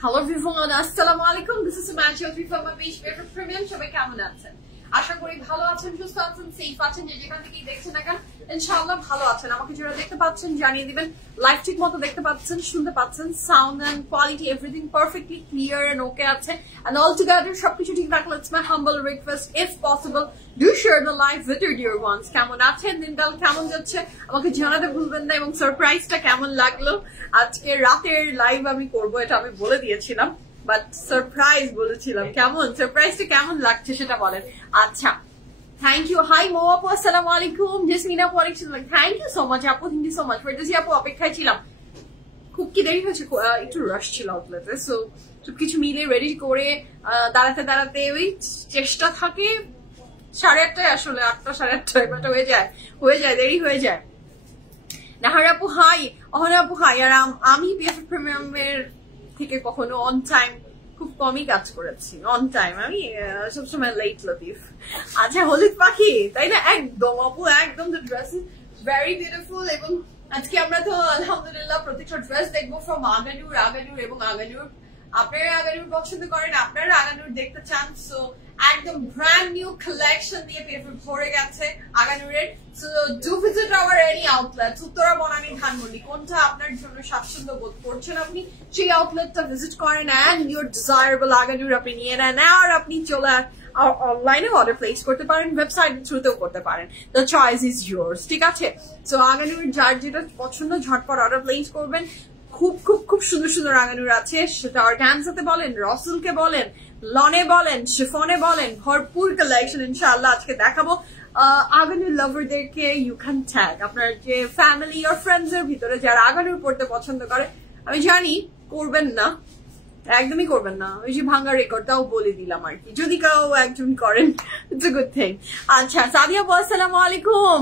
Hello everyone, assalamu alaikum. This is Suman Chaudhary from my page Favorite Premium. সবাই কেমন আছেন? আশা করি ভালো আছেন, সুস্থ আছেন, সেফ আছেন, যে যেখান থেকেই দেখছেন না কেন ইনশাআল্লাহ ভালো আছেন। আমাকে যারা দেখতে পাচ্ছেন জানিয়ে দিবেন লাইভ ঠিক মতো দেখতে পাচ্ছেন, শুনতে পাচ্ছেন, sound and quality everything perfectly clear and okay আছে এন্ড অল টুগেদার সবকিছু ঠিক থাকলে it's my humble request if possible do share the live with your dear ones. কেমন আছেন, দিনকাল কেমন যাচ্ছে আমাকে জানাতে ভুলবেন না, এবং সারপ্রাইজটা কেমন লাগলো। আজকে রাতের লাইভ আমি করবো, এটা আমি বলে দিয়েছিলাম, বাট সারপ্রাইজ বলেছিলাম। কেমন সারপ্রাইজটা কেমন লাগছে সেটা বলেন। আচ্ছা, থ্যাংক ইউ। হাই মো আপু, আসসালামু আলাইকুম। জেসমিনা আপু অনেক সুন্দর, থ্যাংক ইউ সো মাচ আপু, thank you so much. Ferdousi আপু অপেক্ষায় ছিলাম, খুব কি দেরি হয়েছে, একটু রাশ ছিল আউটলেটে, সো সবকিছু মিলে রেডি করে দাঁড়াতে দাঁড়াতে ওই চেষ্টা থাকে 8:30 আসলে 8টা 8:30 এবারটা হয়ে যায় দেরি হয়ে যায়। নাহার আপু হাই, অহনা আপু হাই। আর আমি বিএফএফ প্রিমিয়ামের থেকে কখনো অন টাইম খুব কমই কাজ করেছি, অন টাইম আমি সবসময় লেট লতিফ। আচ্ছা, হলুদ পাখি তাই না? একদম আপু, একদম। The dress is very beautiful. এবং আজকে আমরা তো আলহামদুলিল্লাহ প্রত্যেকটা ড্রেস দেখবো ফ্রম আগানুর এবং আগানুর। আপনারা আগানুর পছন্দ করেন, আপনারা আগানুর দেখতে চান, সো একদম ব্র্যান্ড নিউ কালেকশন দিয়ে পেপার ভরে গেছে আগানুরের। So do visit our any outlet, Uttara, Banani, Dhanmondi, কোনটা আপনার জন্য স্বাচ্ছন্দ্য বোধ করছেন আপনি সেই আউটলেটটা ভিজিট করেন এন্ড ইউর ডিজায়ারেবল আগানুর আপনি নিয়ে নেন, আর আপনি চলে অনলাইনে অর্ডার প্লেস করতে পারেন, ওয়েবসাইট থ্রুতেও করতে পারেন। দ্য চয়েস ইজ ইয়োর্স, ঠিক আছে? সো আগানুর যার যেটা পছন্দ ঝটপট অর্ডার প্লেস করবেন। খুব খুব খুব সুন্দর সুন্দর আগানুর আছে, সেটা অর্গানজাতে বলেন, রসুলকে বলেন, লনে বলেন, শিফনে বলেন, ভরপুর কালেকশন ইনশাআল্লাহ আজকে দেখাবো। আগানুর লাভারদেরকে ইউ ক্যান ট্যাগ, আপনার যে ফ্যামিলি আর ফ্রেন্ডস এর ভিতরে যারা আগানুর পড়তে পছন্দ করে, আমি জানি করবেন না, একদমই করবেন না, ওই যে ভাঙ্গা রেকর্ডটাও বলে দিলাম আর কি, যদি কেউ একজন করেন ইটস এ গুড থিং। আচ্ছা, সাদিয়া আপু আসসালামু আলাইকুম।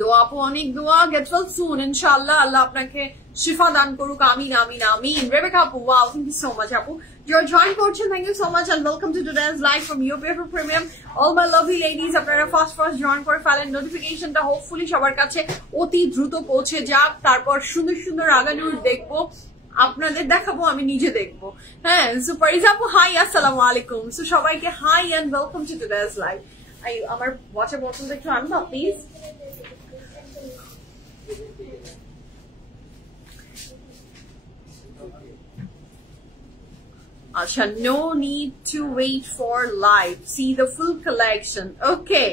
দোয়া আপু, অনেক দোয়া, গেট ওয়েল সুন ইনশাআল্লাহ, আল্লাহ আপনাকে শিফা দান করুক, আমিন আমিন আমিন। রেবেকা আপু, wow, thank you so much আপু, যারা জয়েন করছেন, thank you so much and welcome to today's live from your favourite premium. All my lovely ladies, আপনারা ফার্স্ট জয়েন করে ফেলেন, নোটিফিকেশনটা হোপফুলি সবার কাছে অতি দ্রুত পৌঁছে যাক। তারপর সুন্দর সুন্দর আগানুর দেখবো, আপনাদের দেখাবো, আমি নিজে দেখবো। হ্যাঁ, সো পারিজা আপু হাই, আসসালামু আলাইকুম। সো সবাইকে hi and welcome to today's live. আমার ওয়াচের বটনটা একটু আনবা please. Asha, no need to wait for live. See the full collection. Okay.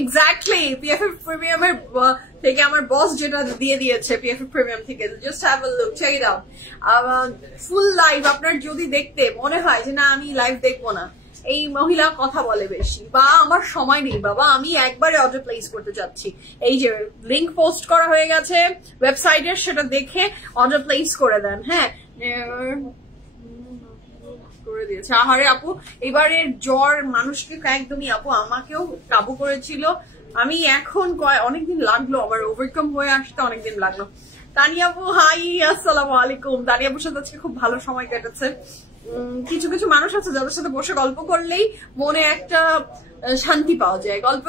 Exactly. PFF Premium থেকে আমার বস যেটা দিয়ে দিয়েছে PFF Premium থেকে, just have a look, check it out. Full live আপনার যদি দেখতে মনে হয় যে না আমি লাইভ দেখবো না, এই মহিলা কথা বলে বেশি, বা আমার সময় নেই বাবা, আমি একবারে অর্ডার প্লেস করতে চাচ্ছি, এই যে লিংক পোস্ট করা হয়ে গেছে ওয়েবসাইটের, সেটা দেখে অর্ডার প্লেস করে দেন। হ্যাঁ, করে দিয়েছে। আহারে আপু, এবারের জ্বর মানুষকে একদমই আপু আমাকেও কাবু করেছিল, আমি এখন অনেকদিন লাগলো আমার ওভারকাম হয়ে আসতে, অনেকদিন লাগলো। তানিয়া আপু হাই, আসসালামু আলাইকুম। তানিয়া আপুর সাথে আজকে খুব ভালো সময় কেটেছে। কিছু কিছু মানুষ আছে যাদের সাথে বসে গল্প করলেই মনে একটা শান্তি পাওয়া যায়, গল্প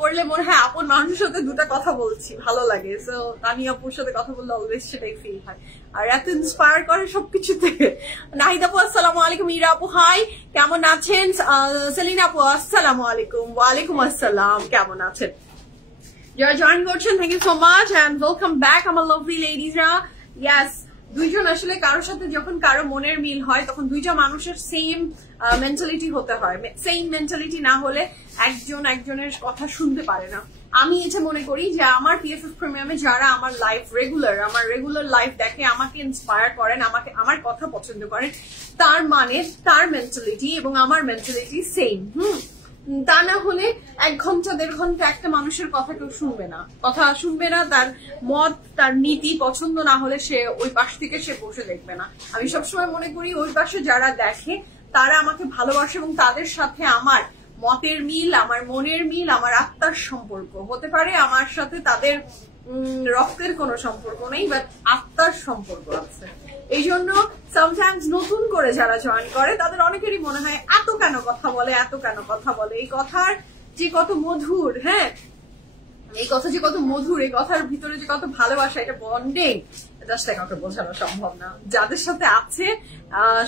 করলে মনে হয় আপন মানুষের সাথে দুটা কথা বলছি, ভালো লাগে। সো তানিয়া আপুর সাথে কথা বললে অলওয়েজ সেটাই ফিল হয়, আর এত ইন্সপায়ার করে সবকিছু থেকে। নাহিদ আপু আসসালামু আলাইকুম। ইরা আপু হাই, কেমন আছেন? সেলিনা আপু আসসালামু আলাইকুম। ওয়ালাইকুম আসসালাম, কেমন আছেন? যারা জয়েন করছেন thank you so much and welcome back আমার লাভলি লেডিজরা। ইয়াস, দুইজন আসলে কারোর সাথে যখন কারো মনের মিল হয় তখন দুইটা মানুষের সেম মেন্টালিটি হতে হয়, সেম মেন্টালিটি না হলে একজন একজনের কথা শুনতে পারে না। আমি এটা মনে করি যে আমার PFF প্রিমিয়ামে যারা আমার রেগুলার লাইফ দেখে, আমাকে ইন্সপায়ার করেন, আমাকে আমার কথা পছন্দ করেন, তার মানে তার মেন্টালিটি এবং আমার মেন্টালিটি সেম। তা না হলে 1 ঘন্টা 1.5 ঘন্টা একটা মানুষের কথা কেউ শুনবে না, তার মত তার নীতি পছন্দ না হলে সে ওই পাশ থেকে সে বসে দেখবে না। আমি সবসময় মনে করি ওই পাশে যারা দেখে তারা আমাকে ভালোবাসে এবং তাদের সাথে আমার মতের মিল, আমার মনের মিল, আমার আত্মার সম্পর্ক হতে পারে, আমার সাথে তাদের রক্তের কোনো সম্পর্ক নেই, বাট আত্মার সম্পর্ক আছে। এই জন্য সামটাইমস নতুন করে যারা জয়েন করে তাদের অনেকেরই মনে হয় এত কেন কথা বলে, এই কথার যে কত মধুর, হ্যাঁ এই কথা যে কত মধুর, এই কথার ভিতরে যে কত ভালোবাসা, এটা বন্ডিং, এটা আসলে কাউকে বোঝানো সম্ভব না। যাদের সাথে আছে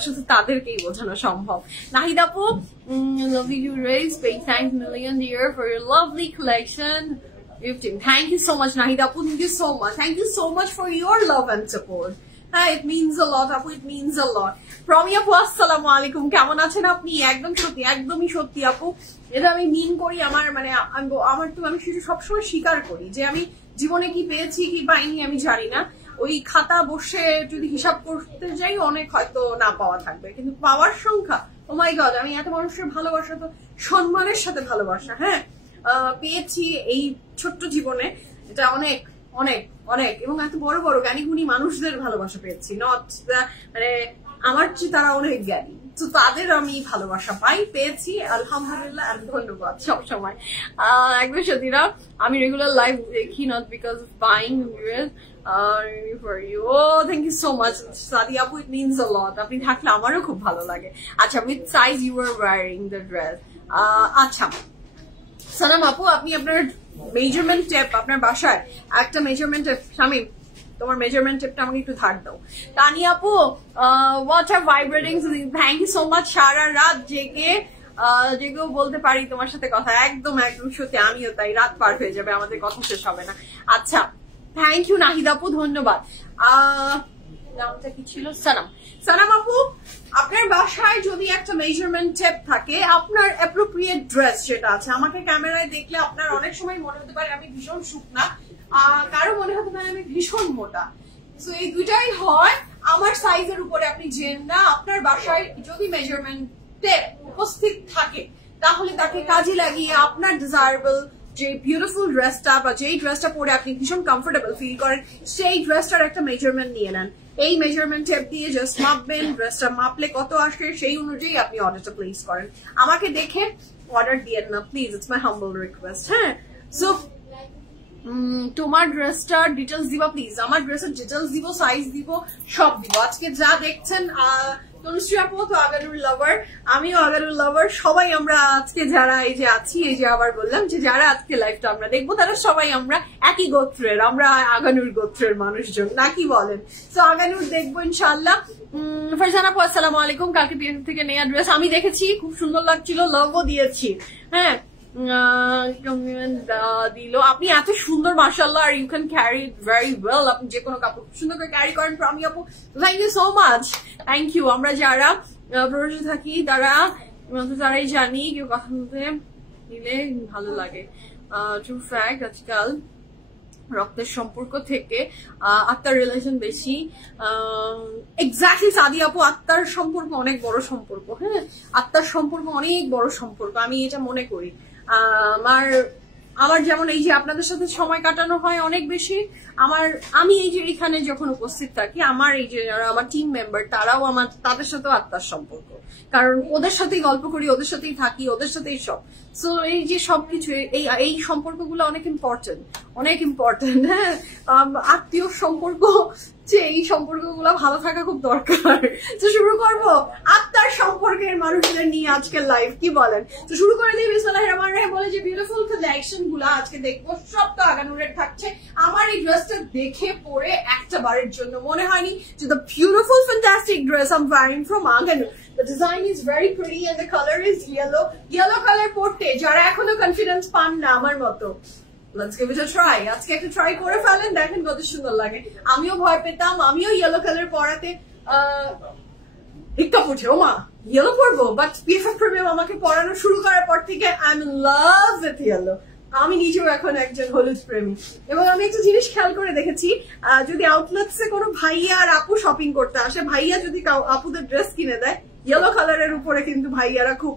শুধু তাদেরকেই বোঝানো সম্ভব। নাহিদ আপু, love you raise, big thanks million dear for your lovely collection. Thank you so much Nahid Apu, thank you so much, thank you so much for your love and support. It means a lot Apu, it means a lot. Promi Apu, assalamu alaikum, কেমন আছেন আপনি? একদম সত্যি, একদমই সত্যি আপু, এটা আমি মিন করি। আমার মানে আমি শুধু সবসময় স্বীকার করি যে আমি জীবনে কি পেয়েছি কি পাইনি আমি জানি না। ওই খাতা বসে যদি হিসাব করতে যাই অনেক হয়তো না পাওয়া থাকবে, কিন্তু পাওয়ার সংখ্যা, ও মাই গড, আমি এত মানুষের ভালোবাসা, তো সম্মানের সাথে ভালোবাসা, হ্যাঁ, পেয়েছি এই ছোট্ট জীবনে। এটা অনেক অনেক অনেক, এবং এত বড় বড় জ্ঞানী গুণী মানুষদের ভালোবাসা পেয়েছি, নট মানে আমার চেয়ে তারা অনেক জ্ঞানী, তো তাদের আমি ভালোবাসা পেয়েছি আলহামদুলিল্লাহ। আর ধন্যবাদ সবসময়। একদম সত্যিরা, আমি রেগুলার লাইভ দেখি, not because of buying for you. Oh, thank you so much Sadi Apu, it means a lot. আপনি থাকলে আমারও খুব ভালো লাগে। আচ্ছা, which size you were wearing the dress? আচ্ছা সানাম আপু, আপনি আপনার মেজারমেন্ট টেপ আপনার বাসায় একটা মেজারমেন্ট টেপ, শামিম তোমার মেজারমেন্ট টেপটা আমাকে একটু ধার দাও। তানি আপু, what are vibrating, thank you so much। সারা রাত জেগেও বলতে পারি তোমার সাথে কথা, একদম একদম সত্যি, আমিও তাই, রাত পার হয়ে যাবে আমাদের কথা শেষ হবে না। আচ্ছা, থ্যাংক ইউ নাহিদ আপু, ধন্যবাদ। নামটা কি ছিল? সানাম আপু, আপনার বাসায় যদি একটা মেজারমেন্ট টেপ থাকে, আপনার অ্যাপ্রোপ্রিয়েট ড্রেস যেটা আছে, আমাকে ক্যামেরায় দেখলে আপনার অনেক সময় মনে হতে পারে আমি ভীষণ শুকনা, কারো মনে হতে পারে আমি ভীষণ মোটা, তো এই দুইটাই হয়। আমার সাইজের উপরে আপনি জেন না, আপনার বাসায় যদি মেজারমেন্ট টেপ উপস্থিত থাকে তাহলে তাকে কাজে লাগিয়ে আপনার ডিজায়ারেবল যে বিউটিফুল ড্রেসটা বা যেই ড্রেসটা পরে আপনি ভীষণ কমফোর্টেবল ফিল করেন, সেই ড্রেসটার একটা মেজারমেন্ট নিয়ে নেন। এই মেজারমেন্ট টেপ দিয়ে জাস্ট মাপবেন, ড্রেসটা মাপলে কত আসে সেই অনুযায়ী আপনি অর্ডারটা প্লেস করেন। আমাকে দেখে অর্ডার দিয়েন না please, it's my humble request. হ্যাঁ, সো তোমার ড্রেসটার ডিটেলস দিবা প্লিজ, আমার ড্রেসের ডিটেলস দিব, সাইজ দিব, সব দিব। আজকে যা দেখছেন, তনুশ্রী আপু তো আগানুর লাভার, আমিও আগানুর লাভার, সবাই আমরা আজকে যারা এই যে আছি, এই যে আবার বললাম যে যারা আজকে লাইভটা আমরা দেখবো তারা সবাই আমরা একই গোত্রের, আমরা আগানুর গোত্রের মানুষজন, নাকি বলেন? তো আগানুর দেখবো ইনশাল্লাহ। ফারজানা আপু, আসসালামু আলাইকুম, কালকে বিয়ে থেকে নেয়া ড্রেস আমি দেখেছি, খুব সুন্দর লাগছিল, লভও দিয়েছি। হ্যাঁ, দিল, আপনি এত সুন্দর মাশাআল্লাহ, আর you can carry very well, আপনি যে কোনো কাপড় খুব সুন্দর করে ক্যারি করেন। প্রমি আপু, thank you so much, thank you. আমরা যারা প্রবাসে থাকি তারাই জানি কেউ কথা বলতে দিলে ভালো লাগে। ট্রু ফ্যাক্ট, আজকাল রক্তের সম্পর্ক থেকে আত্মার রিলেশন বেশি। এক্স্যাক্টলি সাদি আপু, আত্মার সম্পর্ক অনেক বড় সম্পর্ক। হ্যাঁ, আত্মার সম্পর্ক অনেক বড় সম্পর্ক, আমি এটা মনে করি। আমার যেমন এই যে আপনাদের সাথে সময় কাটানো হয় অনেক বেশি, আমি এই যে এখানে যখন উপস্থিত থাকি, আমার এই যে আমার টিম মেম্বার তারাও তাদের সাথেও আত্মার সম্পর্ক, কারণ ওদের সাথেই গল্প করি, ওদের সাথেই থাকি, ওদের সাথেই সব। সো এই যে সবকিছু, এই সম্পর্কগুলো অনেক ইম্পর্টেন্ট। হ্যাঁ, আত্মীয় সম্পর্ক, যে এই সম্পর্কগুলো ভালো থাকা খুব দরকার। তো শুরু করবো আত্মার সম্পর্কের মানুষদের নিয়ে আজকের লাইভ, কি বলেন? তো শুরু করে দিই বিসমিল্লাহির রহমানির রহিম বলে যে বিউটিফুল কালেকশন গুলো আজকে দেখবো, সব তো আগানুরের থাকছে। আমার এই ড্রেসটা দেখে পরে একটা বারের জন্য মনে হয়নি যে the beautiful fantastic dress I'm wearing from Aganur. The design is very pretty and the color is yellow. Yellow color পরতে যারা এখনো কনফিডেন্স পান না আমার মতো, let's give it a try. আজকে একটা ট্রাই করে ফেলেন, দেখেন কত সুন্দর লাগে। আমিও ভয় পেতাম, আমিও ইয়েলো কালার পরাতে হিক্কা উঠে, ও মা ইয়েলো পরবো, বাট পিএফএফ প্রিমিয়াম আমাকে পরানো শুরু করার পর থেকে I am in love with yellow. আমি নিজেও এখন একজন হলুদ প্রেমী, এবং আমি একটা জিনিস খেয়াল করে দেখেছি, যদি আউটলেটসে কোনো ভাইয়া আর আপু শপিং করতে আসে, ভাইয়া যদি আপুদের ড্রেস কিনে দেয় ইয়েলো কালারের উপরে, কিন্তু ভাইয়ারা খুব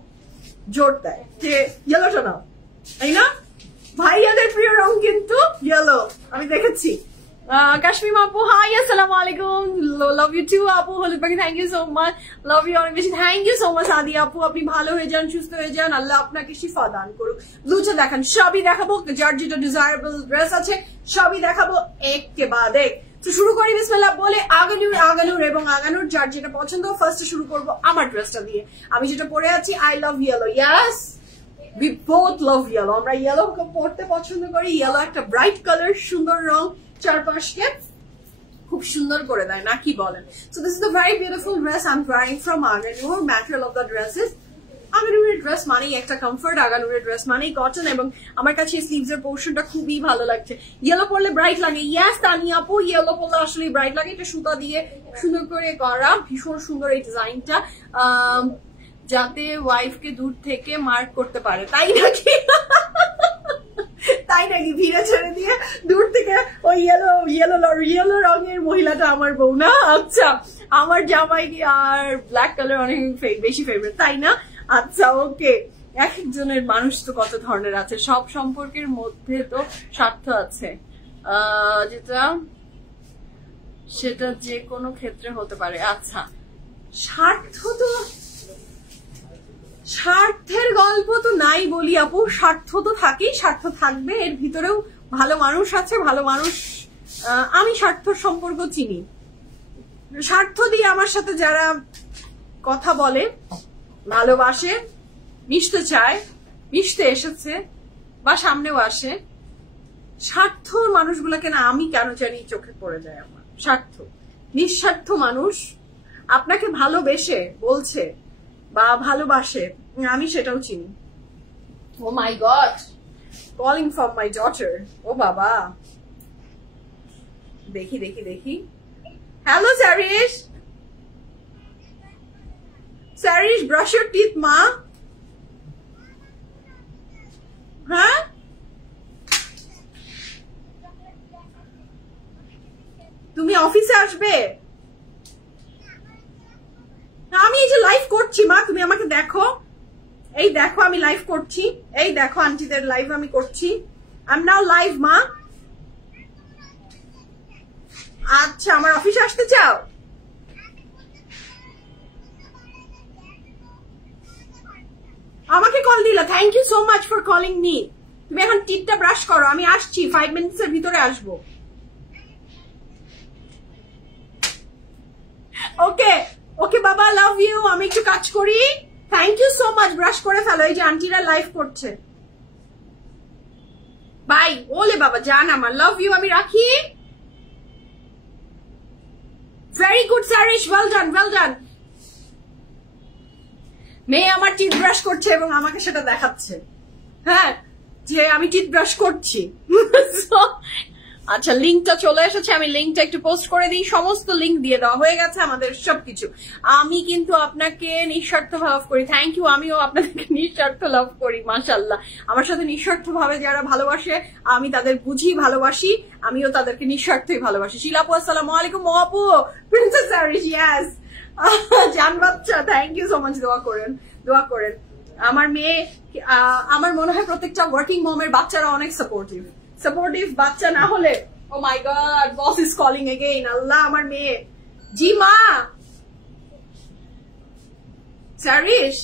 জোর দেয় যে ইয়েলোটা নাও, তাই না? ভাইয়াদের প্রিয় রং কিন্তু ইয়েলো, আমি দেখেছি। কাশ্মীর আপু, হাই, আসসালামু আলাইকুম, লাভ ইউ টু আপু। হলুদ পাখি, thank you so much, love you অনেক বেশি, থ্যাংক ইউ সো মাচ। আদি আপু, আপনি ভালো হয়ে যান, সুস্থ হয়ে যান, আল্লাহ আপনাকে শিফা দান করুক। ব্লুটা দেখান, সবই দেখাবো, যার যেটা ডিজায়ারেবল ড্রেস আছে সবই দেখাবো একে বাদ এক। তো শুরু করি বিসমিল্লাহ বলে, আগানুর এবং আগানুর যার যেটা পছন্দ। ফার্স্টে শুরু করবো আমার ড্রেসটা দিয়ে, আমি যেটা পরে আছি, I love yellow. Yes, we both love yellow. আমরা yellow পড়তে পছন্দ করি। yellow একটা ব্রাইট কালার, সুন্দর রং, চারপাশকে খুব সুন্দর করে দেয় না, কি বলেন? So this is the very beautiful dress I'm wearing from Aganur. Material of the dress is আগানুরের ড্রেস মানেই একটা কমফর্ট, আগানুরের ড্রেস মানেই কটন, এবং আমার কাছে স্লিভস এর পোর্শনটা খুবই ভালো লাগছে। ইয়েলো পরলে ব্রাইট লাগে, ইয়াস তানিয়া আপু, ইয়েলো পরলে আসলে ব্রাইট লাগে। এটা সুতা দিয়ে সুন্দর করে করা, ভীষণ সুন্দর এই ডিজাইনটা, যাতে ওয়াইফকে দূর থেকে মার্ক করতে পারে, তাই নাকি? তাই নাকি? ভিড়ে ছেড়ে দিয়ে দূর থেকে ওই ইয়েলো রঙের মহিলাটা আমার বউ না? আচ্ছা, আমার জামাই আর ব্ল্যাক কালার অনেক বেশি ফেভারিট, তাই না? আচ্ছা, ওকে। এক একজনের মানুষ তো কত ধরনের আছে, সব সম্পর্কের মধ্যে তো স্বার্থ আছে, সেটা যে কোনো ক্ষেত্রে হতে পারে। আচ্ছা, স্বার্থ তো, স্বার্থের গল্প তো নাই বলি আপু, স্বার্থ তো থাকেই, স্বার্থ থাকবে, এর ভিতরেও ভালো মানুষ আছে, ভালো মানুষ। আমি স্বার্থ সম্পর্ক চিনি, স্বার্থ দিয়ে আমার সাথে যারা কথা বলে, ভালোবাসে, মিশতে চায়, মিশতে এসেছে বা সামনেও আসে, স্বার্থর মানুষগুলোকে না আমি কেন জানি চোখে পড়ে যায় আমার। স্বার্থ, নিঃস্বার্থ মানুষ আপনাকে ভালোবেসে বলছে বা ভালোবাসে, আমি সেটাও চিনি। Oh my God, calling from my daughter. ও বাবা, দেখি দেখি দেখি। Hello Sarish, Sarish brush your teeth মা। হ্যাঁ, তুমি অফিসে আসবে? আমি এই যে লাইভ করছি মা, তুমি আমাকে দেখো, এই দেখো আমি লাইভ করছি, এই দেখো আন্টিদের লাইভ আমি করছি। আই এম নাও লাইভ মা। আচ্ছা, আমার অফিসে আসতে চাও? আমাকে কল দিলা, thank you so much for calling me. তুমি এখন টিপটা ব্রাশ করো, আমি আসছি, 5 মিনিটস এর ভিতরে আসবো। ওকে ওকে বাবা, লাভ ইউ। আমি একটু কাজ করি, thank you so much. Brush করে ফেলো, এই যে আন্টিরা লাইভ করছে। বাই। ওলে বাবা, জান আমার, লাভ ইউ, আমি রাখি। Very good Sarish, well done, well done. মেয়ে আমার টিথ ব্রাশ করছে এবং আমাকে সেটা দেখাচ্ছে, হ্যাঁ, যে আমি টিথ ব্রাশ করছি। আচ্ছা, লিঙ্কটা চলে এসেছে, আমি লিঙ্কটা একটু পোস্ট করে দিই। সমস্ত লিঙ্ক দিয়ে দেওয়া হয়ে গেছে আমাদের সবকিছু। আমি কিন্তু আপনাকে নিঃস্বার্থ লাভ করি, থ্যাংক ইউ। আমিও আপনাদেরকে নিঃস্বার্থ লাভ করি, মাশাআল্লাহ। আমার সাথে নিঃস্বার্থ ভাবে যারা ভালোবাসে, আমি তাদের বুঝি ভালোবাসি, আমিও তাদেরকে নিঃস্বার্থই ভালোবাসি। শিলাপু, আসসালামু আলাইকুম। আপু, প্রিন্সেস স্যারিশ, ইয়েস। জান বাচ্চা, থ্যাংক ইউ সো মাচ। দোয়া করেন, দোয়া করেন। আমার মেয়ে, আমার মনে হয় প্রত্যেকটা ওয়ার্কিং মমের বাচ্চারা অনেক সাপোর্টিভ। সাপোর্টিভ বাচ্চা না হলে, oh my God, boss is calling again. আল্লাহ, আমার মেয়ে। জি মা। স্যারিশ,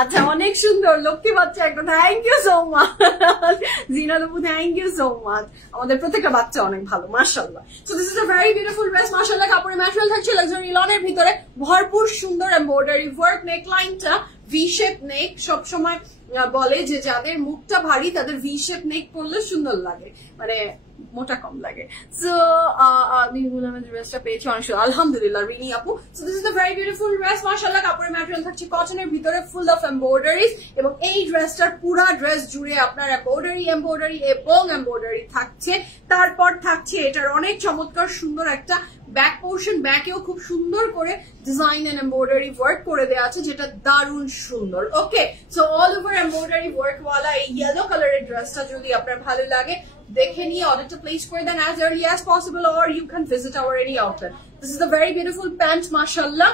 আচ্ছা, অনেক সুন্দর, লক্ষ্মী বাচ্চা একটা, থ্যাংক ইউ সো মাচ। জিনাদুপু, থ্যাংক ইউ সো মাচ। আমাদের প্রত্যেকটা বাচ্চা অনেক ভালো, মাশাআল্লাহ। So this is a very beautiful dress, মাশাআল্লাহ। কাপড়ের ম্যাটেরিয়াল থাকছে লাক্সারি লনের ভিতরে, ভরপুর সুন্দর এমব্রয়ডারি ওয়ার্ক। নেক লাইনটা ভি শেপ নেক। সবসময় বলে যে যাদের মুখটা ভারী তাদের ভি শেপ নেক পরলে সুন্দর লাগে, মানে মোটা কম লাগে। সো আমি ড্রেসটা পেয়েছি অনেক সুন্দর, আলহামদুলিল্লাহ রিনি আপু। So this is a very beautiful dress, মাশাআল্লাহ। কাপড়ের ম্যাটেরিয়াল থাকছে কটনের ভিতরে, ফুল অফ এমব্রয়ডারিজ, এবং এই ড্রেসটার পুরা ড্রেস জুড়ে আপনার এমব্রয়ডারি এবং এমব্রয়ডারি থাকছে। তারপর থাকছে এটার অনেক চমৎকার সুন্দর একটা ব্যাক পোর্শন, ব্যাকেও খুব সুন্দর করে ডিজাইন এন্ড এমব্রয়ডারি ওয়ার্ক করে দেওয়া আছে, যেটা দারুণ সুন্দর। Okay, so all over embroidery work ওয়ালা এই ইয়েলো কালারের ড্রেসটা যদি আপনার ভালো লাগে, দেখে নিয়ে অর্ডারটা প্লেস করে দেন as early as possible, or you can visit our any outlet. This is a very beautiful pant, mashallah.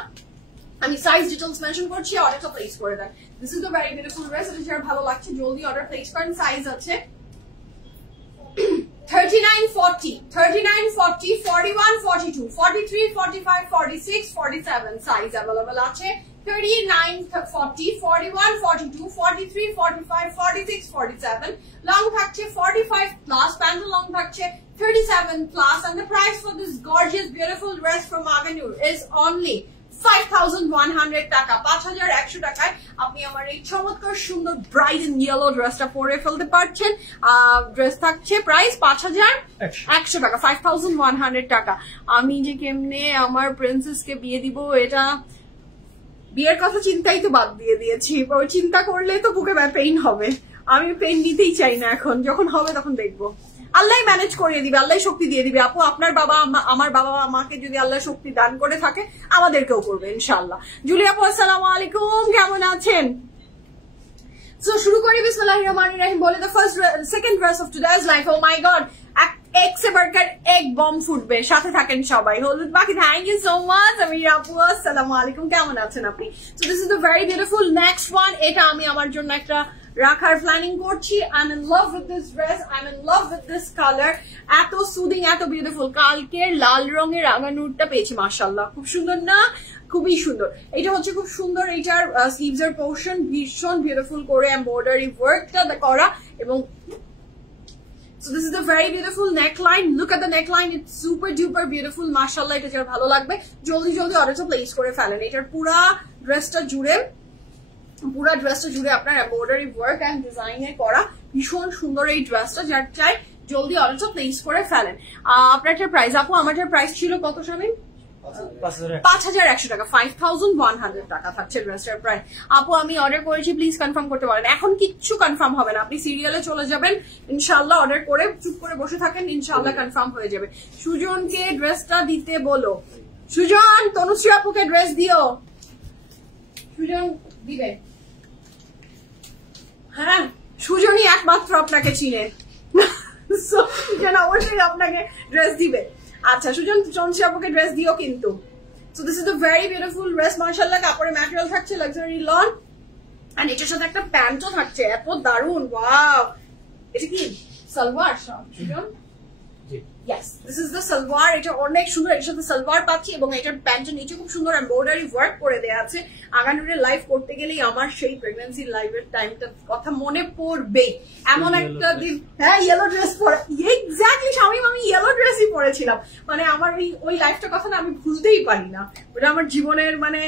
আমি সাইজ ডিটেইলস মেনশন করছি, অর্ডারটা প্লেস করে দেন। This is the very beautiful dress, এটা যার ভালো লাগছে জলদি অর্ডার প্লেস করেন। সাইজ আছে 39, 40, 39, 40, 41, 42, 43, 45, 46, 47 সাইজ अवेलेबल আছে। 39, 40, 41, 42, 43, 45, 46, 47 লং থাকছে 45 প্লাস, প্যান্ট লং থাকছে 37 plus, and the price for this gorgeous beautiful dress from Aganur is only 5100 টাকা, 5100 টাকায় আপনি আমার এই চমৎকার সুন্দর ব্রাইট এন্ড ইয়েলো ড্রেসটা পরে ফেলতে পারছেন। ড্রেস থাকছে প্রাইস 5100 টাকা, 5100 টাকা। আমি যে কেমনে আমার প্রিন্সেসকে বিয়ে দিব, এটা বিয়ের কথা চিন্তাই তো বাদ দিয়ে দিয়েছি। চিন্তা করলে তো বুকে পেইন হবে, আমি পেইন নিতেই চাই না এখন, যখন হবে তখন দেখবো। আল্লাহ ম্যানেজ করিয়ে দিবে, আল্লাহ শক্তি দিয়ে দিবে। আপু আপনার বাবা আমার বাবা আমাকে যদি আল্লাহ শক্তি দান করে থাকে, আমাদেরকেও করবে ইনশাআল্লাহ। জুলি আপু আসসালামু আলাইকুম, কেমন আছেন? সো শুরু করি বিসমিল্লাহির রহমানির রহিম বলে, the second dress of today's life. Oh my god, এক সে বার্গার এক বম ফুটবে, সাথে থাকেন সবাই। হলুদ বাকি, থ্যাংক ইউ সো মাচ। আমি আপু আসসালামু আলাইকুম, কেমন আছেন আপনি? So this is the very beautiful next one. এটা আমি আমার জন্য একটা রাখার প্ল্যানিং করছি। I am in love with this dress, I am in love with this colour. এত সুদিং, এত বিউটিফুল। কালকের লাল রঙের রাঙানুরটা পেয়েছি, মাশাআল্লাহ, খুব সুন্দর না? খুবই সুন্দর। এটা হচ্ছে খুব সুন্দর, এটার স্লিভস এর পোর্শন ভীষণ বিউটিফুল করে এমব্রয়ডারি ওয়ার্কটা করা, এবং so this is the very beautiful neckline. Look at the neckline, it's super duper beautiful. Mashallah, এটা যার ভালো লাগবে জলদি জলদি অর্ডারটা প্লেস করে ফেলেন। এটার পুরা ড্রেসটা জুড়ে আপনার এমব্রয়ডারি ওয়ার্ক এন্ড ডিজাইনে করা ভীষণ সুন্দর এই ড্রেসটা। যার চাই জলদি অর্ডারটা প্লেস করে ফেলেন। আপনার প্রাইস আপু, আমার প্রাইস ছিল কত শামিম? 5100 টাকা, 5100 টাকা থাকছে ড্রেসটার প্রাইস। আপু আমি অর্ডার করেছি, প্লিজ কনফার্ম করতে পারেন। এখন কিচ্ছু কনফার্ম হবে না, আপনি সিরিয়ালে চলে যাবেন ইনশাআল্লাহ, অর্ডার করে চুপ করে বসে থাকেন, ইনশাআল্লাহ কনফার্ম হয়ে যাবে। সুজনকে ড্রেসটা দিতে বলো। সুজন, তনুশ্রী আপুকে ড্রেস দিও। সুজন দিবে? হ্যাঁ, সুজনই একমাত্র আপনাকে চিনে, সুজন অবশ্যই আপনাকে ড্রেস দিবে। আচ্ছা সুজন, তনুশ্রী আপুকে ড্রেস দিও কিন্তু। So this is the very beautiful dress, মাশাআল্লাহ। কাপড়ের ম্যাটেরিয়াল থাকছে লাক্সারি লন, এন্ড এটার সাথে একটা প্যান্টও থাকছে, এত দারুন। ওয়াও, এটা কি salwar? Sujon, yes, this is the salwar. এটা অনেক সুন্দর, এটার সাথে সালোয়ার পাচ্ছি, এবং এটার প্যান্টের নিচে খুব সুন্দর এমব্রয়ডারি ওয়ার্ক করে দেওয়া আছে। আগানুরের লাইভ করতে গেলেই আমার সেই প্রেগন্যান্সি লাইভের টাইমটা কথা মনে পড়বে। এমন একটা দিন, হ্যাঁ, ইয়েলো ড্রেস পরে, এক্স্যাক্টলি শামিম, আমি ইয়েলো ড্রেসই পরেছিলাম। মানে আমার ওই লাইফটার কথা না আমি ভুলতেই পারি না, ওটা আমার জীবনের মানে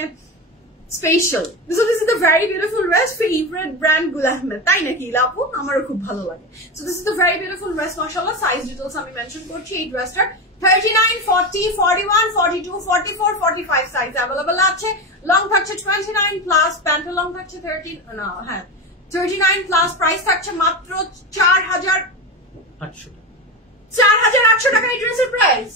special. So this is the very beautiful dress, favorite brand Gul Ahmed, তাই নাকি লাপু? আমারও খুব ভালো লাগে। So this is the very beautiful dress, mashallah. Size details আমি মেনশন করছি। এই ড্রেসটার 39, 40, 41, 42, 44, 45 সাইজ अवेलेबल আছে। লং থাকছে 29 প্লাস, প্যান্টের লং থাকছে 39 প্লাস। প্রাইস থাকছে মাত্র 4800 টাকা। এই ড্রেসের প্রাইস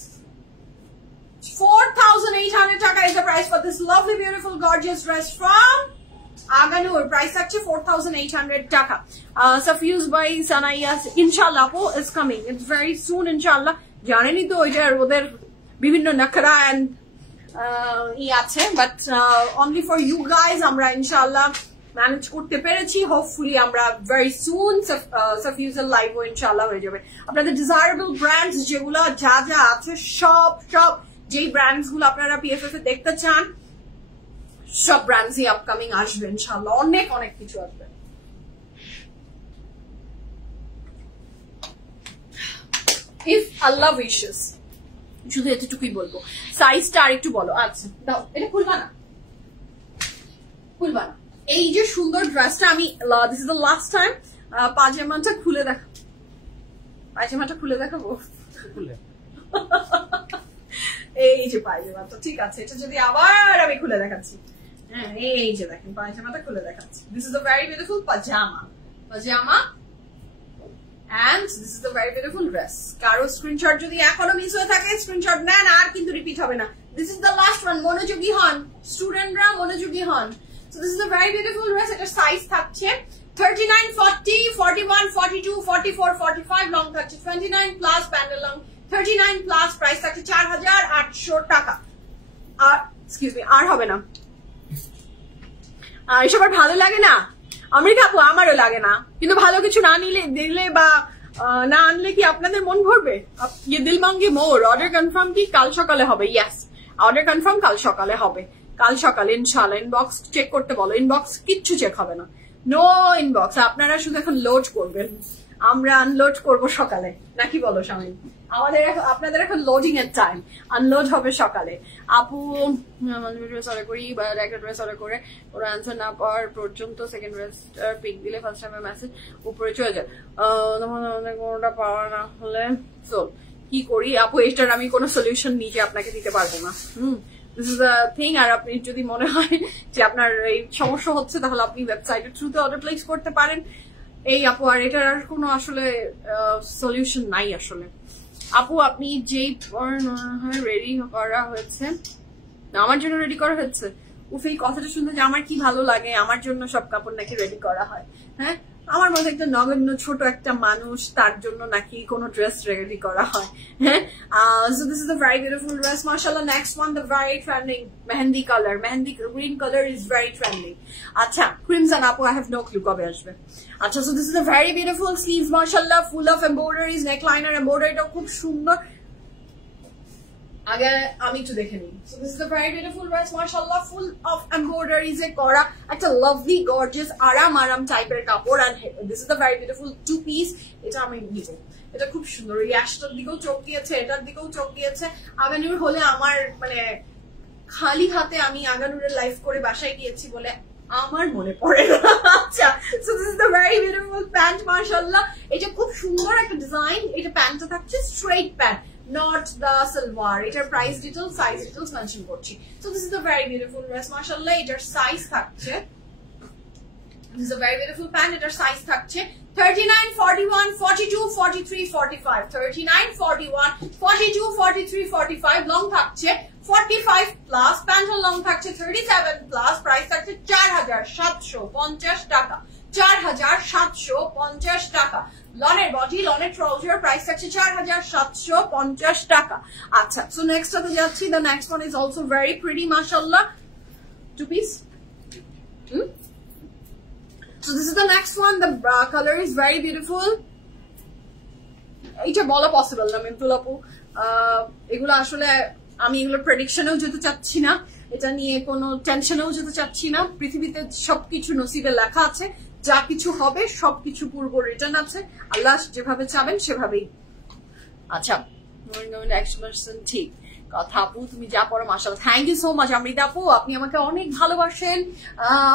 4800 টাকা is the price for this lovely, beautiful, gorgeous dress from Aganur. Price থাকছে 4800 টাকা। Suffused by Sanaya, inshallah is coming. It's very soon, inshallah. জানেনই তো ওদের বিভিন্ন নাকরা and আছে, but only for you guys আমরা ইনশাআল্লাহ ম্যানেজ করতে পেরেছি। হোপফুলি আমরা very soon Suffused লাইভ ইনশাআল্লাহ হয়ে যাবে। আপনাদের ডিজায়ারেবল ব্র্যান্ডস যেগুলো যা যা আছে, সব যেই ব্র্যান্ডস গুলো আপনারা পিএফএফ এ দেখতে চান, সব ব্র্যান্ডসই আপকামিং আসবে ইনশাআল্লাহ, অনেক অনেক কিছু আসবে। ইফ আল্লাহ উইশেস, শুধু এতটুকুই বলবো। সাইজটা আরেকটু বলো। আচ্ছা দাও, এটা খুলবা না। এই যে সুন্দর ড্রেসটা আমি, this is the last time. পাজামাটা খুলে দেখাবো। এই যে পায়জামাটা, ঠিক আছে, এটা যদি আবার আমি খুলে দেখাচ্ছি। হ্যাঁ, এই যে দেখেন পায়জামাটা খুলে দেখাচ্ছি। This is the very beautiful pyjama and this is the very beautiful dress. কারো স্ক্রিনশট যদি এখনো মিস হয়ে থাকে, স্ক্রিনশট নেন, আর কিন্তু রিপিট হবে না। This is the last one, মনোযোগী হন স্টুডেন্টরা, মনোযোগী হন। So this is the very beautiful dress. এটার সাইজ থাকছে 39, 40, 41, 42, 44, 45, লং থাকছে 29 প্লাস, প্যান্টের লং 39 প্লাস। প্রাইস থাকছে 4800 টাকা। আর এক্সকিউজ মি, আর হবে না। এসব আর ভালো লাগে না, আমি খাবো, আমারও লাগে না, কিন্তু ভালো কিছু না দিলে বা না আনলে কি আপনাদের মন ভরবে? ये दिल मांगे मोर। অর্ডার কনফার্ম কি কাল সকালে হবে? ইয়েস, অর্ডার কনফার্ম কাল সকালে হবে, কাল সকালে ইনশাআল্লাহ। ইনবক্স চেক করতে বলো, ইনবক্স কিচ্ছু চেক হবে না, নো ইনবক্স। আপনারা শুধু এখন লোড করবেন, আমরা আনলোড করব সকালে, নাকি বলো শামিম? আপনাদের এখন লোডিং এর টাইম, আনলোড হবে সকালে। আপু ড্রেস অর্ডার করি বা একটা ড্রেস অর্ডার করে ওরা আনসার না পাওয়ার পর্যন্ত সেকেন্ড ড্রেস পিক দিলে ফার্স্ট টাইমের মেসেজ উপরে চলে যায়, কোনোটা পাওয়া না হলে কি করি আপু? এটার আমি কোনো সলিউশন নিজে আপনাকে দিতে পারবো না। This is a thing. আর আপনি যদি মনে হয় যে আপনার এই সমস্যা হচ্ছে তাহলে আপনি ওয়েবসাইটের থ্রুতে অর্ডার প্লেস করতে পারেন। এই আপু আর এটার আর কোনো আসলে সলিউশন নাই আসলে। আপু আপনি যেই রেডি করা হয়েছে, আমার জন্য রেডি করা হয়েছে, উফ এই কথাটা শুনতে যে আমার কি ভালো লাগে, আমার জন্য সব কাপড় নাকি রেডি করা হয়। হ্যাঁ, আমার মতো একটা নগণ্য ছোট একটা মানুষ, তার জন্য নাকি কোনো ড্রেস রেডি করা হয়। হ্যাঁ, so this is a very beautiful dress, mashallah. Next one, the very trending mehendi color, mehendi green color is very trending. আচ্ছা, crimson আপু I have no clue কবে আসবে। আচ্ছা, so this is a very beautiful sleeves, mashallah, full of embroideries, neckliner embroidery টা খুব সুন্দর। আগে আমি একটু দেখে নিই। So this is a very beautiful dress, mashallah, full of embroideries এ করা একটা lovely gorgeous আরাম টাইপের কাপড়। and this is the very beautiful two piece, এটা আমি নিব। এটা খুব সুন্দর, এই অ্যাশটার দিকেও চোখ দিয়েছে, এটার দিকেও চোখ দিয়েছে। আগানুর হলে আমার মানে খালি হাতে আমি আগানুরের লাইফ করে বাসায় গিয়েছি বলে আমার মনে পড়ে না। আচ্ছা, so this is the very beautiful pant, mashallah. এটা খুব সুন্দর একটা ডিজাইন। এটা প্যান্টটা থাকছে straight pant, not the salwar. এটার price details, size details mention করছি। So this is the very beautiful dress, mashallah. এটার সাইজ থাকছে, this is a very beautiful pant. এটার সাইজ থাকছে 39, 41, 42, 43, 45, 39, 41, 42, 43, 45, লং থাকছে 45 প্লাস, প্যান্টের লং থাকছে 37 প্লাস, প্রাইস থাকছে 4750 টাকা, 4750 টাকা। লনের বডি, লনের ট্রাউজার, প্রাইস থাকছে 4750 টাকা। আচ্ছা, সো নেক্সট টাতে যাচ্ছি। The next one is also very pretty, মাশাআল্লাহ, two piece. So this is the next one. The color is very beautiful. এটা বলা পসিবল না মিন্টুল আপু, এগুলো আসলে আমি এগুলো প্রেডিকশনেও যেতে চাচ্ছি না, এটা নিয়ে কোনো টেনশনেও যেতে চাচ্ছি না। পৃথিবীতে সবকিছু নসিবে লেখা আছে, যা কিছু হবে সবকিছু পূর্ব রিটার্ন আছে, আল্লাহ যেভাবে চাবেন সেভাবেই। আচ্ছা, 100% ঠিক কথা আপু, তুমি যা পড়ো মাশাআল্লাহ। Thank you so much Amrita আপু, আপনি আমাকে অনেক ভালোবাসেন,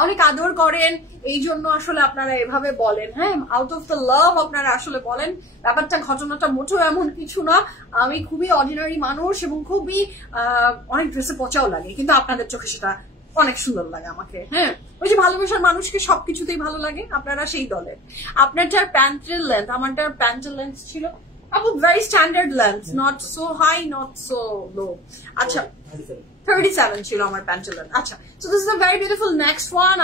অনেক আদর করেন, এই জন্য আসলে আপনারা এভাবে বলেন। হ্যাঁ, আউট অফ দ্য লাভ আপনারা আসলে বলেন। ব্যাপারটা ঘটনাটা মোটেও এমন কিছু না, আমি খুবই অর্ডিনারি মানুষ এবং খুবই অনেক ড্রেসে পচাও লাগে, কিন্তু আপনাদের চোখে সেটা অনেক সুন্দর লাগে আমাকে। হ্যাঁ, ওই যে ভালোবাসার মানুষকে সবকিছুতেই ভালো লাগে, আপনারা সেই দলের। আপনারটার প্যান্টের লেন্থ, আমারটার প্যান্টের লেন্থ ছিল আপু very standard length, not so high, not so low. আচ্ছা, 37 ছিল আমার প্যান্টের লেন্থ। আচ্ছা, so this is a very beautiful next one.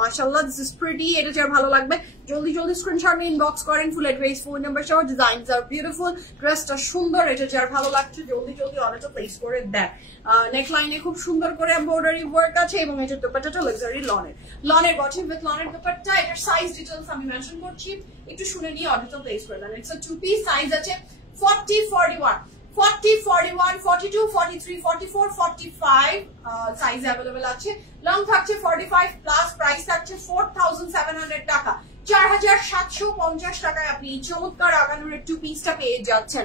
মাশাআল্লাহ, this is pretty. এটা যার ভালো লাগবে জলদি স্ক্রিনশট নিয়ে ইনবক্স করেন, ফুল অ্যাড্রেস, ফোন নাম্বার সহ। ডিজাইনস আর বিউটিফুল, ড্রেসটা সুন্দর, এটা যার ভালো লাগছে জলদি অর্ডারটা প্লেস করে দেয়। নেকলাইনে খুব সুন্দর করে এমব্রয়ডারি ওয়ার্ক আছে এবং এটার দোপাট্টাটা লাক্সারি লনের বটম উইথ লনের দোপাট্টা। এটার সাইজ ডিটেইলস আমি মেনশন করছি, একটু শুনে নিয়ে অর্ডারটা প্লেস করে দেন। It's a two piece, size আছে 40, 41, 40, 41, 42, 43, 44, 45 সাইজ অ্যাভেলেবল আছে। লং থাকছে 45 প্লাস, প্রাইস থাকছে 4700 টাকা, 4750 টাকায় আপনি এই চমৎকার আগানুরের টু পিসটা পেয়ে যাচ্ছেন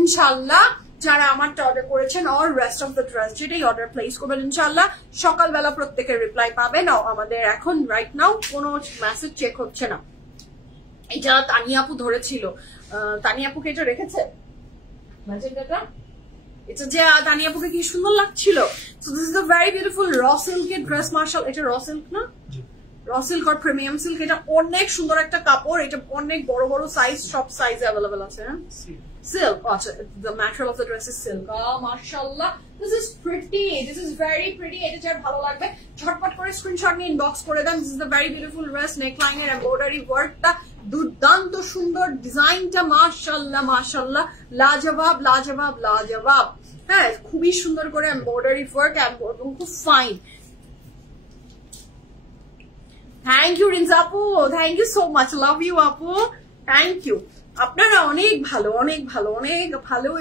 ইনশাআল্লাহ। যারা আমারটা অর্ডার করেছেন or rest of the dress যেটাই অর্ডার প্লেস করবেন ইনশাআল্লাহ সকালবেলা প্রত্যেকের রিপ্লাই পাবেন। আমাদের এখন রাইট নাও কোনো মেসেজ চেক হচ্ছে না। এটা তানিয়া আপু ধরেছিল, তানিয়া আপুকে এটা রেখেছে, এটা যে তানিয়া আপুকে কি সুন্দর লাগছিল। So this is the very beautiful র সিল্কের ড্রেস, মার্শাল। এটা র সিল্ক না, র সিল্ক আর প্রিমিয়াম সিল্ক। এটা অনেক সুন্দর একটা কাপড়, এটা অনেক বড় বড় সাইজ, সব সাইজ অ্যাভেলেবল আছে। Silk, the material of the dress is silk. Oh, mashallah, this is pretty. This is very pretty. এটা যার ভালো লাগবে ঝটপট করে স্ক্রিনশট নিয়ে ইনবক্স করে দেন। This is the very beautiful dress. Neckline এর এমব্রয়ডারি ওয়ার্কটা দুর্দান্ত সুন্দর, ডিজাইনটা মাশাআল্লাহ মাশাআল্লাহ, লাজবাব। হ্যাঁ, খুবই সুন্দর করে এমব্রয়ডারি ওয়ার্ক এবং খুব ফাইন। থ্যাংক ইউ রিনজা আপু, thank you so much, love you আপু, থ্যাংক ইউ। আপনারা অনেক ভালো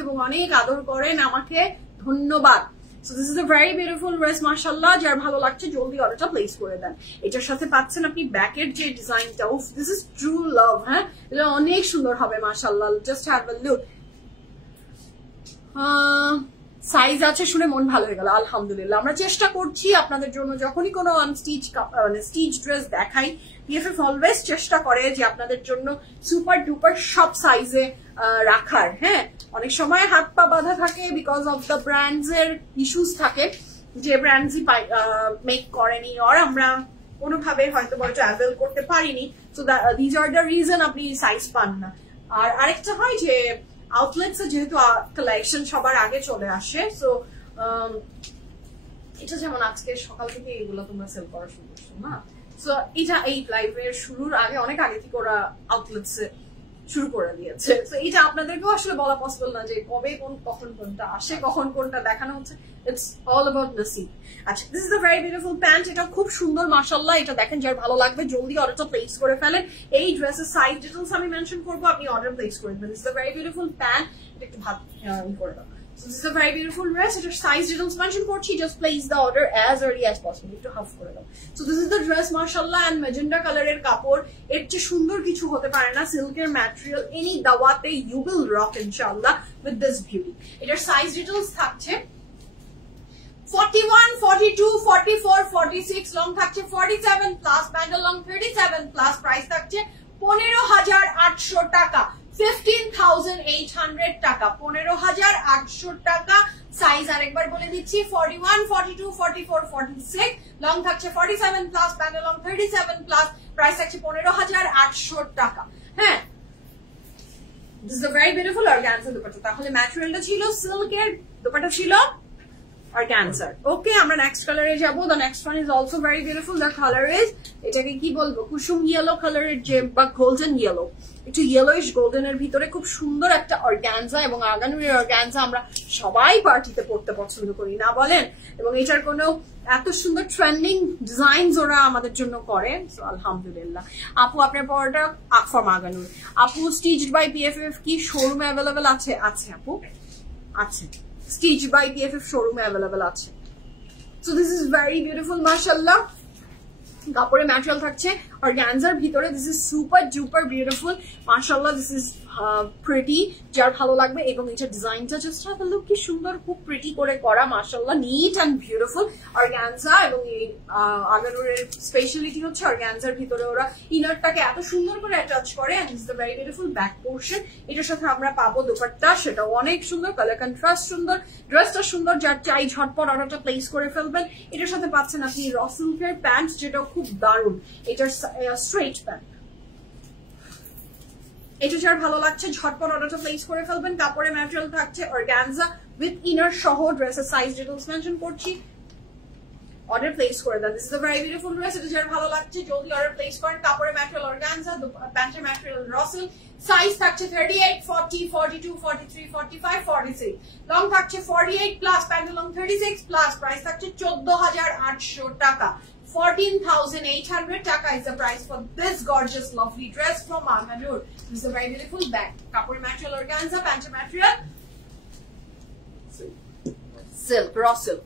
এবং অনেক আদর করেন আমাকে, ধন্যবাদ। So this is a very beautiful dress মাশাআল্লাহ, যার ভালো লাগছে জলদি অর্ডারটা প্লেস করে দেন। এটার সাথে পাচ্ছেন আপনি ব্যাকের যে ডিজাইনটা, উফ দিস ইজ ট্রু লাভ। হ্যাঁ, এটা অনেক সুন্দর হবে মাশাআল্লাহ, just have a look. Size আছে শুনে মন ভালো হয়ে গেল, আলহামদুলিল্লাহ। আমরা চেষ্টা করছি আপনাদের জন্য যখনই কোনো আনস্টিচ মানে স্টিচ ড্রেস দেখাই, পিএফএফ অলওয়েজ চেষ্টা করে যে আপনাদের জন্য সুপার ডুপার সব সাইজে রাখার। হ্যাঁ, অনেক সময় হাত পা বাঁধা থাকে বিকজ অফ দ্য ব্র্যান্ডস এর ইস্যুস থাকে, যে ব্র্যান্ডসই মেক করেনি আর আমরা কোনোভাবে হয়তো বলটা অ্যাভেল করতে পারিনি। So these are the reason আপনি সাইজ পান না। আর আরেকটা হয় যে আউটলেটস যেহেতু কালেকশন সবার আগে চলে আসে, সো এটা যেমন আজকে সকাল থেকে এগুলো তোমরা সেল করা শুরু করছো না, সো এটা এই লাইভের শুরুর আগে অনেক আগে থেকে ওরা আউটলেটস শুরু করে দিয়েছে। তো এটা আপনাদেরকেও আসলে বলা পসিবল না যে কবে কখন কোনটা আসে, কখন কোনটা দেখানো হচ্ছে। ইটস অল অ্যাবাউট নসিব। আচ্ছা, this is a very beautiful pant. এটা খুব সুন্দর মাশাআল্লাহ। এটা দেখেন, যার ভালো লাগবে জলদি অর্ডারটা প্লেস করে ফেলেন। এই ড্রেসের সাইজ ডিটেইলস আমি মেনশন করবো, আপনি অর্ডার প্লেস করে দেবেন। This is a very beautiful pant. এটা একটু ভাত করে দাও। So this is a very beautiful dress. It is size details mention করছি, just place the order as early as possible. একটু হাফ করে দাও। So this is the dress mashallah, and magenta color এর কাপড় এর চেয়ে সুন্দর কিছু হতে পারে না। সিল্কের ম্যাটেরিয়াল, এনি দাওয়াতে you will rock inshallah with this beauty. এটার size details থাকছে 41, 42, 44, 46, লং থাকছে 47 plus, pandal long 37 plus, price থাকছে 15,800 টাকা, 15,800 টাকা, 15,800 টাকা। সাইজ আরেকবার বলে দিচ্ছি 41, 42, 44, 46, লং থাকছে 47 plus, pandal long 37 plus, price থাকছে 15,800 টাকা। হ্যাঁ, this is a very beautiful organza dupatta. তাহলে ম্যাটেরিয়ালটা ছিল সিল্কের, দুপাট্টা ছিল অর্গানজার। ওকে, আমরা নেক্সট কালারে যাবো। The next one is also very beautiful. The colour is, এটাকে কি বলবো, কুসুম ইয়েলো কালারের যে, বা গোল্ডেন ইয়েলো, একটু ইয়েলোইশ গোল্ডেন এর ভিতরে খুব সুন্দর একটা অর্গানজা। এবং আগানুরের অর্গানজা আমরা সবাই পার্টিতে পড়তে পছন্দ করি না বলেন, এবং এটার কোনো এত সুন্দর ট্রেন্ডিং ডিজাইনস ওরা আমাদের জন্য করে। সো আলহামদুলিল্লাহ। আপু, আপনার পরটা আকফাম আগানুর। আপু, স্টিচড বাই পিএফএফ কি শোরুমে অ্যাভেলেবেল আছে? আছে আপু, আছে। স্টিচ বাই পিএফএফ শোরুমে অ্যাভেলেবেল আছে। So this is very beautiful মাশাআল্লাহ। কাপড়ের ম্যাটেরিয়াল থাকছে অর্গানজার ভিতরে। This is super duper beautiful মাশাআল্লাহ। দিস ইজ প্রিটি, যার ভালো লাগবে। এবং এটা ডিজাইনটা জাস্ট হ্যাভ আ লুক, কি সুন্দর, খুব প্রিটি করে করা মাশাআল্লাহ, নিট এন্ড বিউটিফুল অর্গানজা। এবং এই আগানুরের স্পেশালিটি হচ্ছে অর্গানজার ভিতরে ওরা ইনারটাকে এত সুন্দর করে অ্যাটাচ করে। And this is the very beautiful back portion. এটার সাথে আমরা পাবো দুপাট্টা, সেটাও অনেক সুন্দর, কালার কন্ট্রাস্ট সুন্দর, ড্রেসটা সুন্দর। যার চাই ঝটপট অর্ডারটা প্লেস করে ফেলবেন। এটার সাথে পাচ্ছেন আপনি র সিল্কের প্যান্ট, যেটা খুব দারুণ। এটার স্ট্রেট প্যান্ট, এটা যার ভালো লাগছে ঝটপট অর্ডারটা প্লেস করে ফেলবেন। কাপড়ের ম্যাটেরিয়াল থাকছে অর্গানজা উইথ ইনার সহ। ড্রেসের সাইজ ডিটেইলস মেনশন করছি, অর্ডার প্লেস করে দেন। This is a very beautiful dress. এটা যার ভালো লাগছে জলদি অর্ডার প্লেস করেন। কাপড়ের ম্যাটেরিয়াল অর্গানজা, প্যান্টের ম্যাটেরিয়াল রসেল। সাইজ থাকছে 38, 40, 42, 43, 45, 46, লং থাকছে 48 প্লাস, প্যান্টেল লং 36 প্লাস, প্রাইস থাকছে 14,800 টাকা। 14,800 টাকা is the price for this gorgeous lovely dress from Aganur. This is a very beautiful bag. Kapur material organza, pant material silk, raw silk.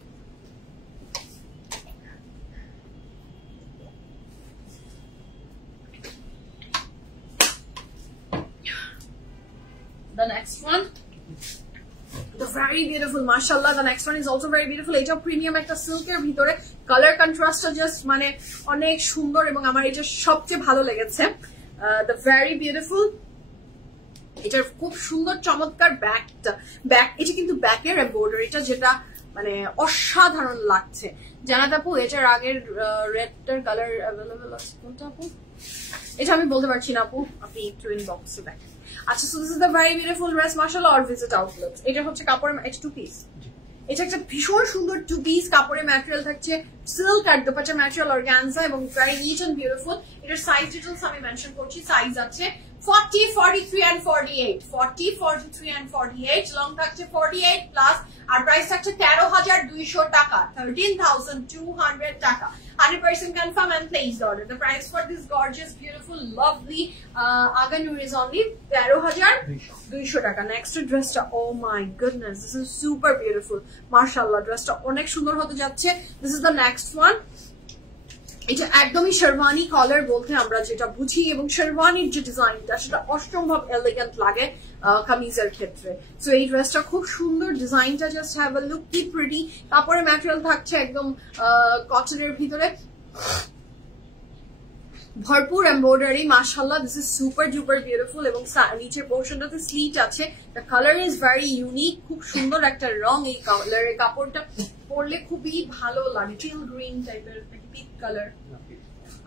The next one, the very beautiful mashallah. The next one is also very beautiful. এটা premium একটা সিল্কের ভিতরে, colour কন্ট্রাস্টটা just মানে অনেক সুন্দর এবং আমার এটা সবচেয়ে ভালো লেগেছে। the very beautiful, এটার খুব সুন্দর চমৎকার ব্যাকটা, এটা কিন্তু ব্যাকের এমব্রয়ডারিটা যেটা মানে অসাধারণ লাগছে। জানাত আপু, এটার আগের রেডটার কালার অ্যাভেলেবল আছে কোনটা আপু? এটা আমি বলতে পারছি না আপু, আপনি একটু ইনবক্সে দেখেন। আচ্ছা, so this is the very beautiful dress মাশাআল্লাহ। Or visit outlets. এটা হচ্ছে কাপড়ের, এটা টু পিস। এটা একটা ভীষণ সুন্দর টু পিস। কাপড়ের ম্যাটেরিয়াল থাকছে সিল্ক আর দুপাট্টা ম্যাটেরিয়াল অর্গানজা এবং ভেরি নিট এন্ড বিউটিফুল। এটার সাইজ ডিটেইলস আমি মেনশন করছি। সাইজ আছে 40, 43 and 48, 40, 43 and 48, লং থাকছে 48 প্লাস, আর প্রাইস থাকছে 13,200 টাকা, 13,200 টাকা। 100% confirm and place the order. The price for this gorgeous, beautiful, lovely Aganur is only 13,200 টাকা। Next dressটা, oh my goodness, this is super beautiful. Mashallah, dressটা অনেক সুন্দর হতে যাচ্ছে। This is the next one. এটা একদমই শেরওয়ানি কলার বলতে আমরা যেটা বুঝি, এবং শেরওয়ানির যে ডিজাইনটা সেটা অসম্ভব এলিগেন্ট লাগে কামিজের ক্ষেত্রে। সো এই ড্রেসটা খুব সুন্দর, ডিজাইনটা জাস্ট হ্যাভ আ লুক, কি প্রিটি। কাপড়ের ম্যাটেরিয়াল থাকছে একদম কটনের ভিতরে, ভরপুর এমব্রয়ডারি, মাশাআল্লাহ, this is super duper beautiful. এবং নিচের পোর্শনটাতে স্লিট আছে। The colour is very unique, খুব সুন্দর একটা রং। এই কালারের কাপড়টা পরলে খুবই ভালো লাগে, টিল গ্রিন টাইপের, পিঙ্ক কালার।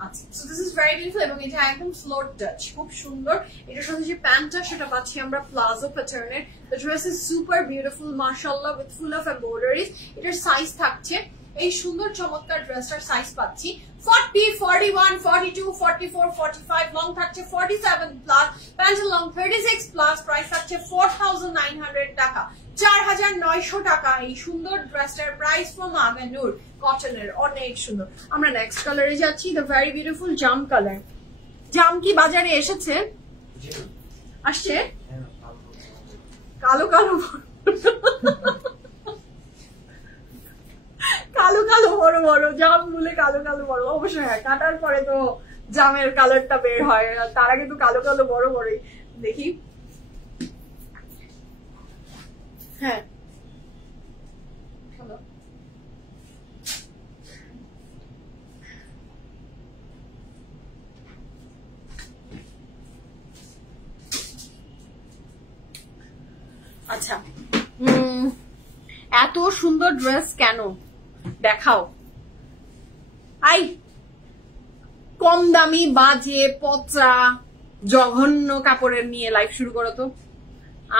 আচ্ছা, so this is very beautiful এবং এটা একদম ফ্লোর টাচ, খুব সুন্দর। এটার সাথে যে প্যান্টটা সেটা পাচ্ছি আমরা প্লাজো প্যাটার্নের। The dress is super beautiful, মাশাআল্লাহ, উইথ ফুল অফ এমব্রয়ডারিজ। এটার সাইজ থাকছে, এই সুন্দর চমৎকার ড্রেসটার সাইজ পাচ্ছি 40, 41, 42, 44, 45, লং থাকছে 47 plus, pant long 36 plus. Price থাকছে 4,900 টাকা, 4,900 টাকা। এই সুন্দর ড্রেসটার প্রাইস ফ্রম আগানুর, কটনের, অনেক সুন্দর। আমরা নেক্সট কালারে যাচ্ছি, দ্য ভেরি বিউটিফুল জাম কালার। জাম কি বাজারে এসেছে? আসছে কালো কালো কালো কালো বড় বড় জাম বলে, কালো কালো বড়। অবশ্যই হ্যাঁ, কাটার পরে তো জামের কালারটা বের হয়, তার আগে তো কালো কালো বড় বড়ই। দেখি, হ্যাঁ আচ্ছা, এত সুন্দর ড্রেস কেন দেখাও? আই কম দামি বাজে পচা জঘন্য কাপড়ের নিয়ে লাইফ শুরু করো তো।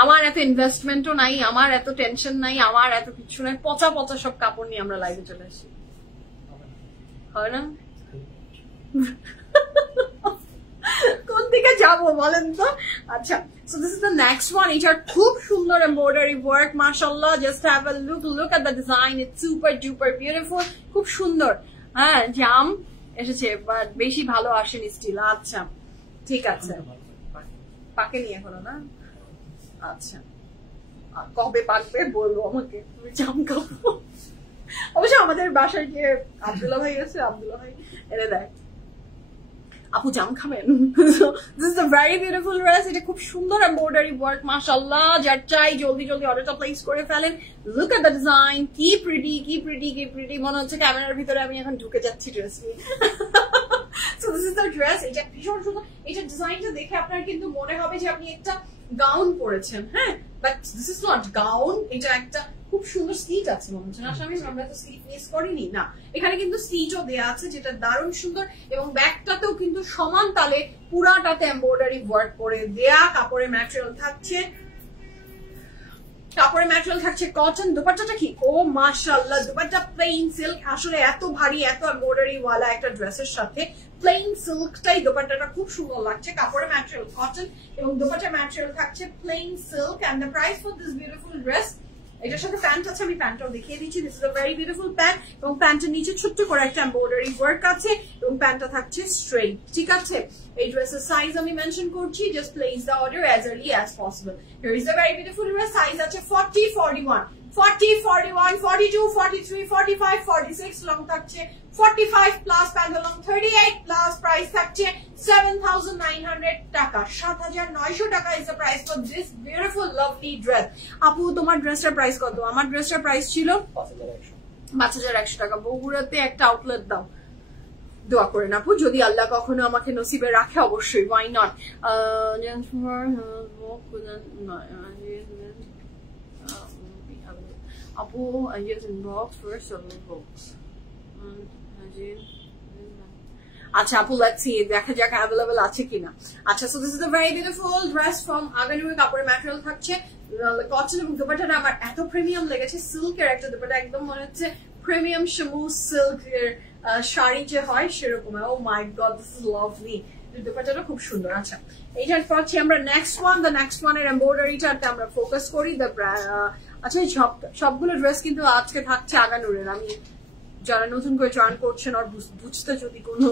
আমার এত ইনভেস্টমেন্টও নাই, আমার এত টেনশন নাই, আমার এত কিছু নাই, পচা পচা সব কাপড় নিয়ে আমরা লাইভে চলে আসি, হয় না? কোন দিকে যাবো বলেন তো? আচ্ছা, so this is the next one. এটার খুব সুন্দর এমব্রয়ডারি ওয়ার্ক, মাশাআল্লাহ, just have a look at the design, it's super duper beautiful, খুব সুন্দর। হ্যাঁ, জাম এসেছে বাট বেশি ভালো আসেনি স্টিল। আচ্ছা ঠিক আছে, পাকেনি এখনো না? আচ্ছা, কবে পাকবে বলবো আমাকে, তুমি জাম খাবো। অবশ্য আমাদের বাসায় যে আব্দুল্লাহ ভাই আছে, আব্দুল্লাহ ভাই এনে দেয়, আপু জাম খাবেন। This is a very beautiful dress. এটা খুব সুন্দর এমব্রয়ডারি ওয়ার্ক, মাশাআল্লাহ, যার চাই জলদি জলদি অর্ডারটা প্লেস করে ফেলেন। লুক এট দ্য ডিজাইন, কি প্রিটি, কি প্রিটি, কি প্রিটি। মনে হচ্ছে ক্যামেরার ভিতরে আমি এখন ঢুকে যাচ্ছি ড্রেস নিয়ে। So this is the dress. এটা ভীষণ সুন্দর। এটা ডিজাইনটা দেখে আপনার কিন্তু মনে হবে যে আপনি একটা গাউন পরেছেন, হ্যাঁ, but this is not gown. এটা একটা খুব সুন্দর স্লিট আছে, মনে হচ্ছে না স্বামী আমরা তো স্লিট মিস করিনি না, এখানে কিন্তু স্লিটও দেয়া আছে যেটা দারুণ সুন্দর। এবং ব্যাকটাতেও কিন্তু সমান তালে পুরাটাতে এমব্রয়ডারি ওয়ার্ক করে দেয়া। কাপড়ের ম্যাটেরিয়াল থাকছে, কাপড়ের ম্যাটেরিয়াল থাকছে কটন। দোপাট্টাটা কি, ও মাশাআল্লাহ, দোপাট্টা প্লেন সিল্ক। আসলে এত ভারী, এত এমব্রয়ডারি ওয়ালা একটা ড্রেসের সাথে প্লেন সিল্কটাই দোপাট্টাটা খুব সুন্দর লাগছে। কাপড়ের ম্যাটেরিয়াল কটন এবং দোপাট্টার ম্যাটেরিয়াল থাকছে plain silk. And the price for this beautiful dress, এটার সাথে প্যান্ট আছে, আমি প্যান্টটাও দেখিয়ে দিচ্ছি। This is a very beautiful pant এবং প্যান্টের নিচে ছোট্ট করে একটা এমব্রয়ডারি ওয়ার্ক আছে এবং প্যান্টটা থাকছে স্ট্রেট, ঠিক আছে। এই ড্রেসের সাইজ আমি মেনশন করছি, just place the order as early as possible. Here is a very beautiful dress. Size আছে 40, 41, 40, 41, 42, 43, 45, 46, লং থাকছে 45 plus, pant long 38 plus. Price থাকছে 7,900 টাকা, 7,900 টাকা is the price for this beautiful lovely dress. আপু তোমার ড্রেসটার প্রাইস কত? আমার ড্রেসটার প্রাইস ছিল 5,100 টাকা। বগুড়াতে একটা আউটলেট দাও, দোয়া করেন আপু, যদি আল্লাহ কখনো আমাকে নসিবে রাখে, অবশ্যই, ওয়াই নট। আপু আচ্ছা আপু, লেটস সি, দেখা যাক অ্যাভেলেবল আছে কিনা। আচ্ছা, so this is a very beautiful dress from Aganoor. কাপড়ের ম্যাটেরিয়াল থাকছে কটন এবং দুপাট্টাটা আমার এত প্রিমিয়াম লেগেছে, সিল্কের একটা দুপাট্টা, একদম মনে হচ্ছে প্রিমিয়াম স্মুথ সিল্কের শাড়ি যে হয় সেরকম। ও my god, this is lovely, দুপাট্টাটা খুব সুন্দর। আচ্ছা, এইটার পাচ্ছি আমরা নেক্সট ওয়ান। দ্য নেক্সট ওয়ানের এমব্রয়ডারিটাতে আমরা ফোকাস করি। দ্য আচ্ছা এই সবগুলো ড্রেস কিন্তু আজকে থাকছে আগানুরের। আমি যারা নতুন করে জয়েন করছেন আর বুঝতে যদি কোনো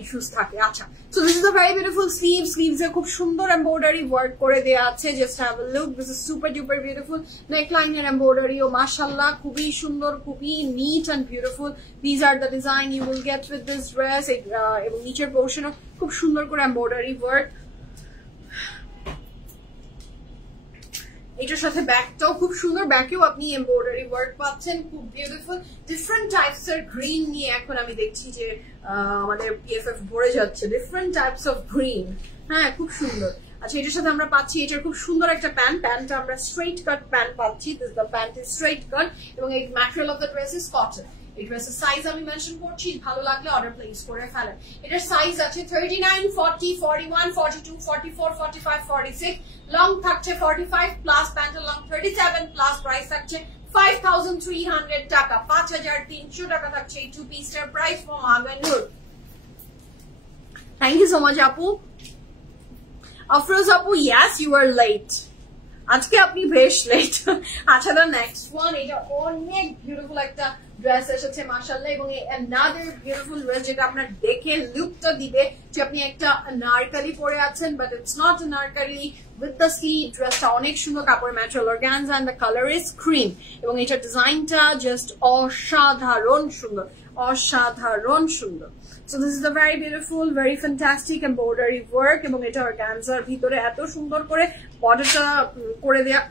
ইস্যুস থাকে। আচ্ছা, so this is a very beautiful sleeve. Sleeves এ খুব সুন্দর এমব্রয়ডারি ওয়ার্ক করে দেয়া আছে। Just have a look, this is super duper beautiful. নেকলাইনের এমব্রয়ডারি ও মাশাআল্লাহ খুবই সুন্দর, খুবই neat and beautiful. This are the design you will get with this dress. এবং নিচের পোর্শনও খুব সুন্দর করে এমব্রয়ডারি ওয়ার্ক। এটার সাথে ব্যাকটাও খুব সুন্দর, ব্যাকেও আপনি এমব্রয়ডারি ওয়ার্ক পাচ্ছেন, খুব বিউটিফুল। ডিফারেন্ট টাইপস এর গ্রিন নিয়ে এখন আমি দেখছি যে আমাদের পিএফএফ ভরে যাচ্ছে, ডিফারেন্ট টাইপস অফ গ্রিন। হ্যাঁ, খুব সুন্দর। আচ্ছা, এটার সাথে আমরা পাচ্ছি এটার খুব সুন্দর একটা প্যান্টটা আমরা স্ট্রেট কাট প্যান্ট পাচ্ছি। This the pant is straight কাট এবং এই material of the dress is cotton. এই ড্রেসের সাইজ আমি মেনশন করছি, ভালো লাগলে অর্ডার প্লেস করে ফেলেন। এটার সাইজ আছে 39, 40, 41, 42, 44, 45, 46, লং থাকছে 45 প্লাস, প্যান্টের লং 37 প্লাস, প্রাইস থাকছে 5300 টাকা, 5300 টাকা থাকছে এই টু পিসটার price from Aganoor. Thank you so much আপু। আফরোজ আপু, ইয়েস ইউ আর লেট, আজকে আপনি বেশ লেট। আচ্ছা, দ্য নেক্সট ওয়ান, এটা অনেক বিউটিফুল একটা ড্রেস এসেছে মাশাআল্লাহ, এবং another beautiful ড্রেস যেটা আপনার দেখে লুকটা দিবে যে আপনি একটা নারকালি পরে আছেন, but it's not a Anarkali with the sleeve. ড্রেসটা অনেক সুন্দর, কাপড় material organza and the colour is cream, এবং এটার ডিজাইনটা জাস্ট অসাধারণ সুন্দর, অসাধারণ সুন্দর। So this is a very beautiful, very fantastic embroidery work, এবং এটা অর্গানজার ভিতরে এত সুন্দর করে বর্ডারটা করে দেয়া।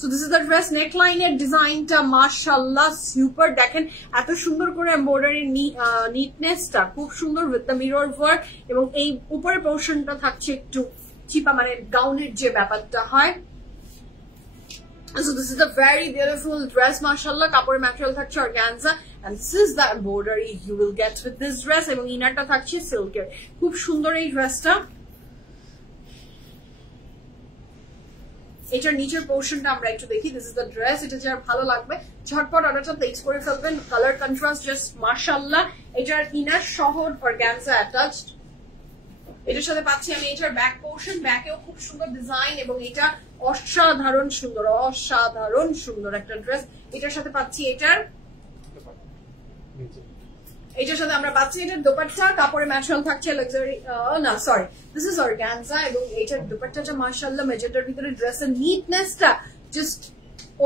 So this is the dress, neckline এর ডিজাইনটা মাশাআল্লাহ সুপার। দেখেন এত সুন্দর করে এমব্রয়ডারি নিটনেসটা খুব সুন্দর উইথ দ্য মিরর ওয়ার্ক, এবং এই উপরের পোর্শনটা থাকছে একটু চিপা, মানে গাউনের যে ব্যাপারটা হয়। So this is a very beautiful dress, mashallah. Kapor material থাকছে organza, and this is the embroidery you will get with this dress. এবং ইনারটা থাকছে সিল্কের, খুব সুন্দর এই ড্রেসটা। এটার নিচের পোর্শনটা আমরা একটু দেখি। This is the dress. এটা যার ভালো লাগবে ঝটপট অর্ডারটা প্লেস করে ফেলবেন। কালার কন্ট্রাস্ট জাস্ট মাশাআল্লাহ। এটার ইনার সহ organza অ্যাটাচড। এটার সাথে পাচ্ছি আমি এটার ব্যাক পোর্শন, ব্যাকেও খুব সুন্দর ডিজাইন, এবং এটা অসাধারণ সুন্দর, অসাধারণ সুন্দর একটা ড্রেস। এটার সাথে পাচ্ছি এটার সাথে আমরা পাচ্ছি এটার দোপাট্টা, কাপড়ের ম্যাটেরিয়াল থাকছে লাক্সারি, না সরি, দিস ইজ অর্গানজা, এবং এটার দোপাট্টাটা মাশাআল্লাহ মেজেন্টার ভিতরে, ড্রেসের নিটনেসটা জাস্ট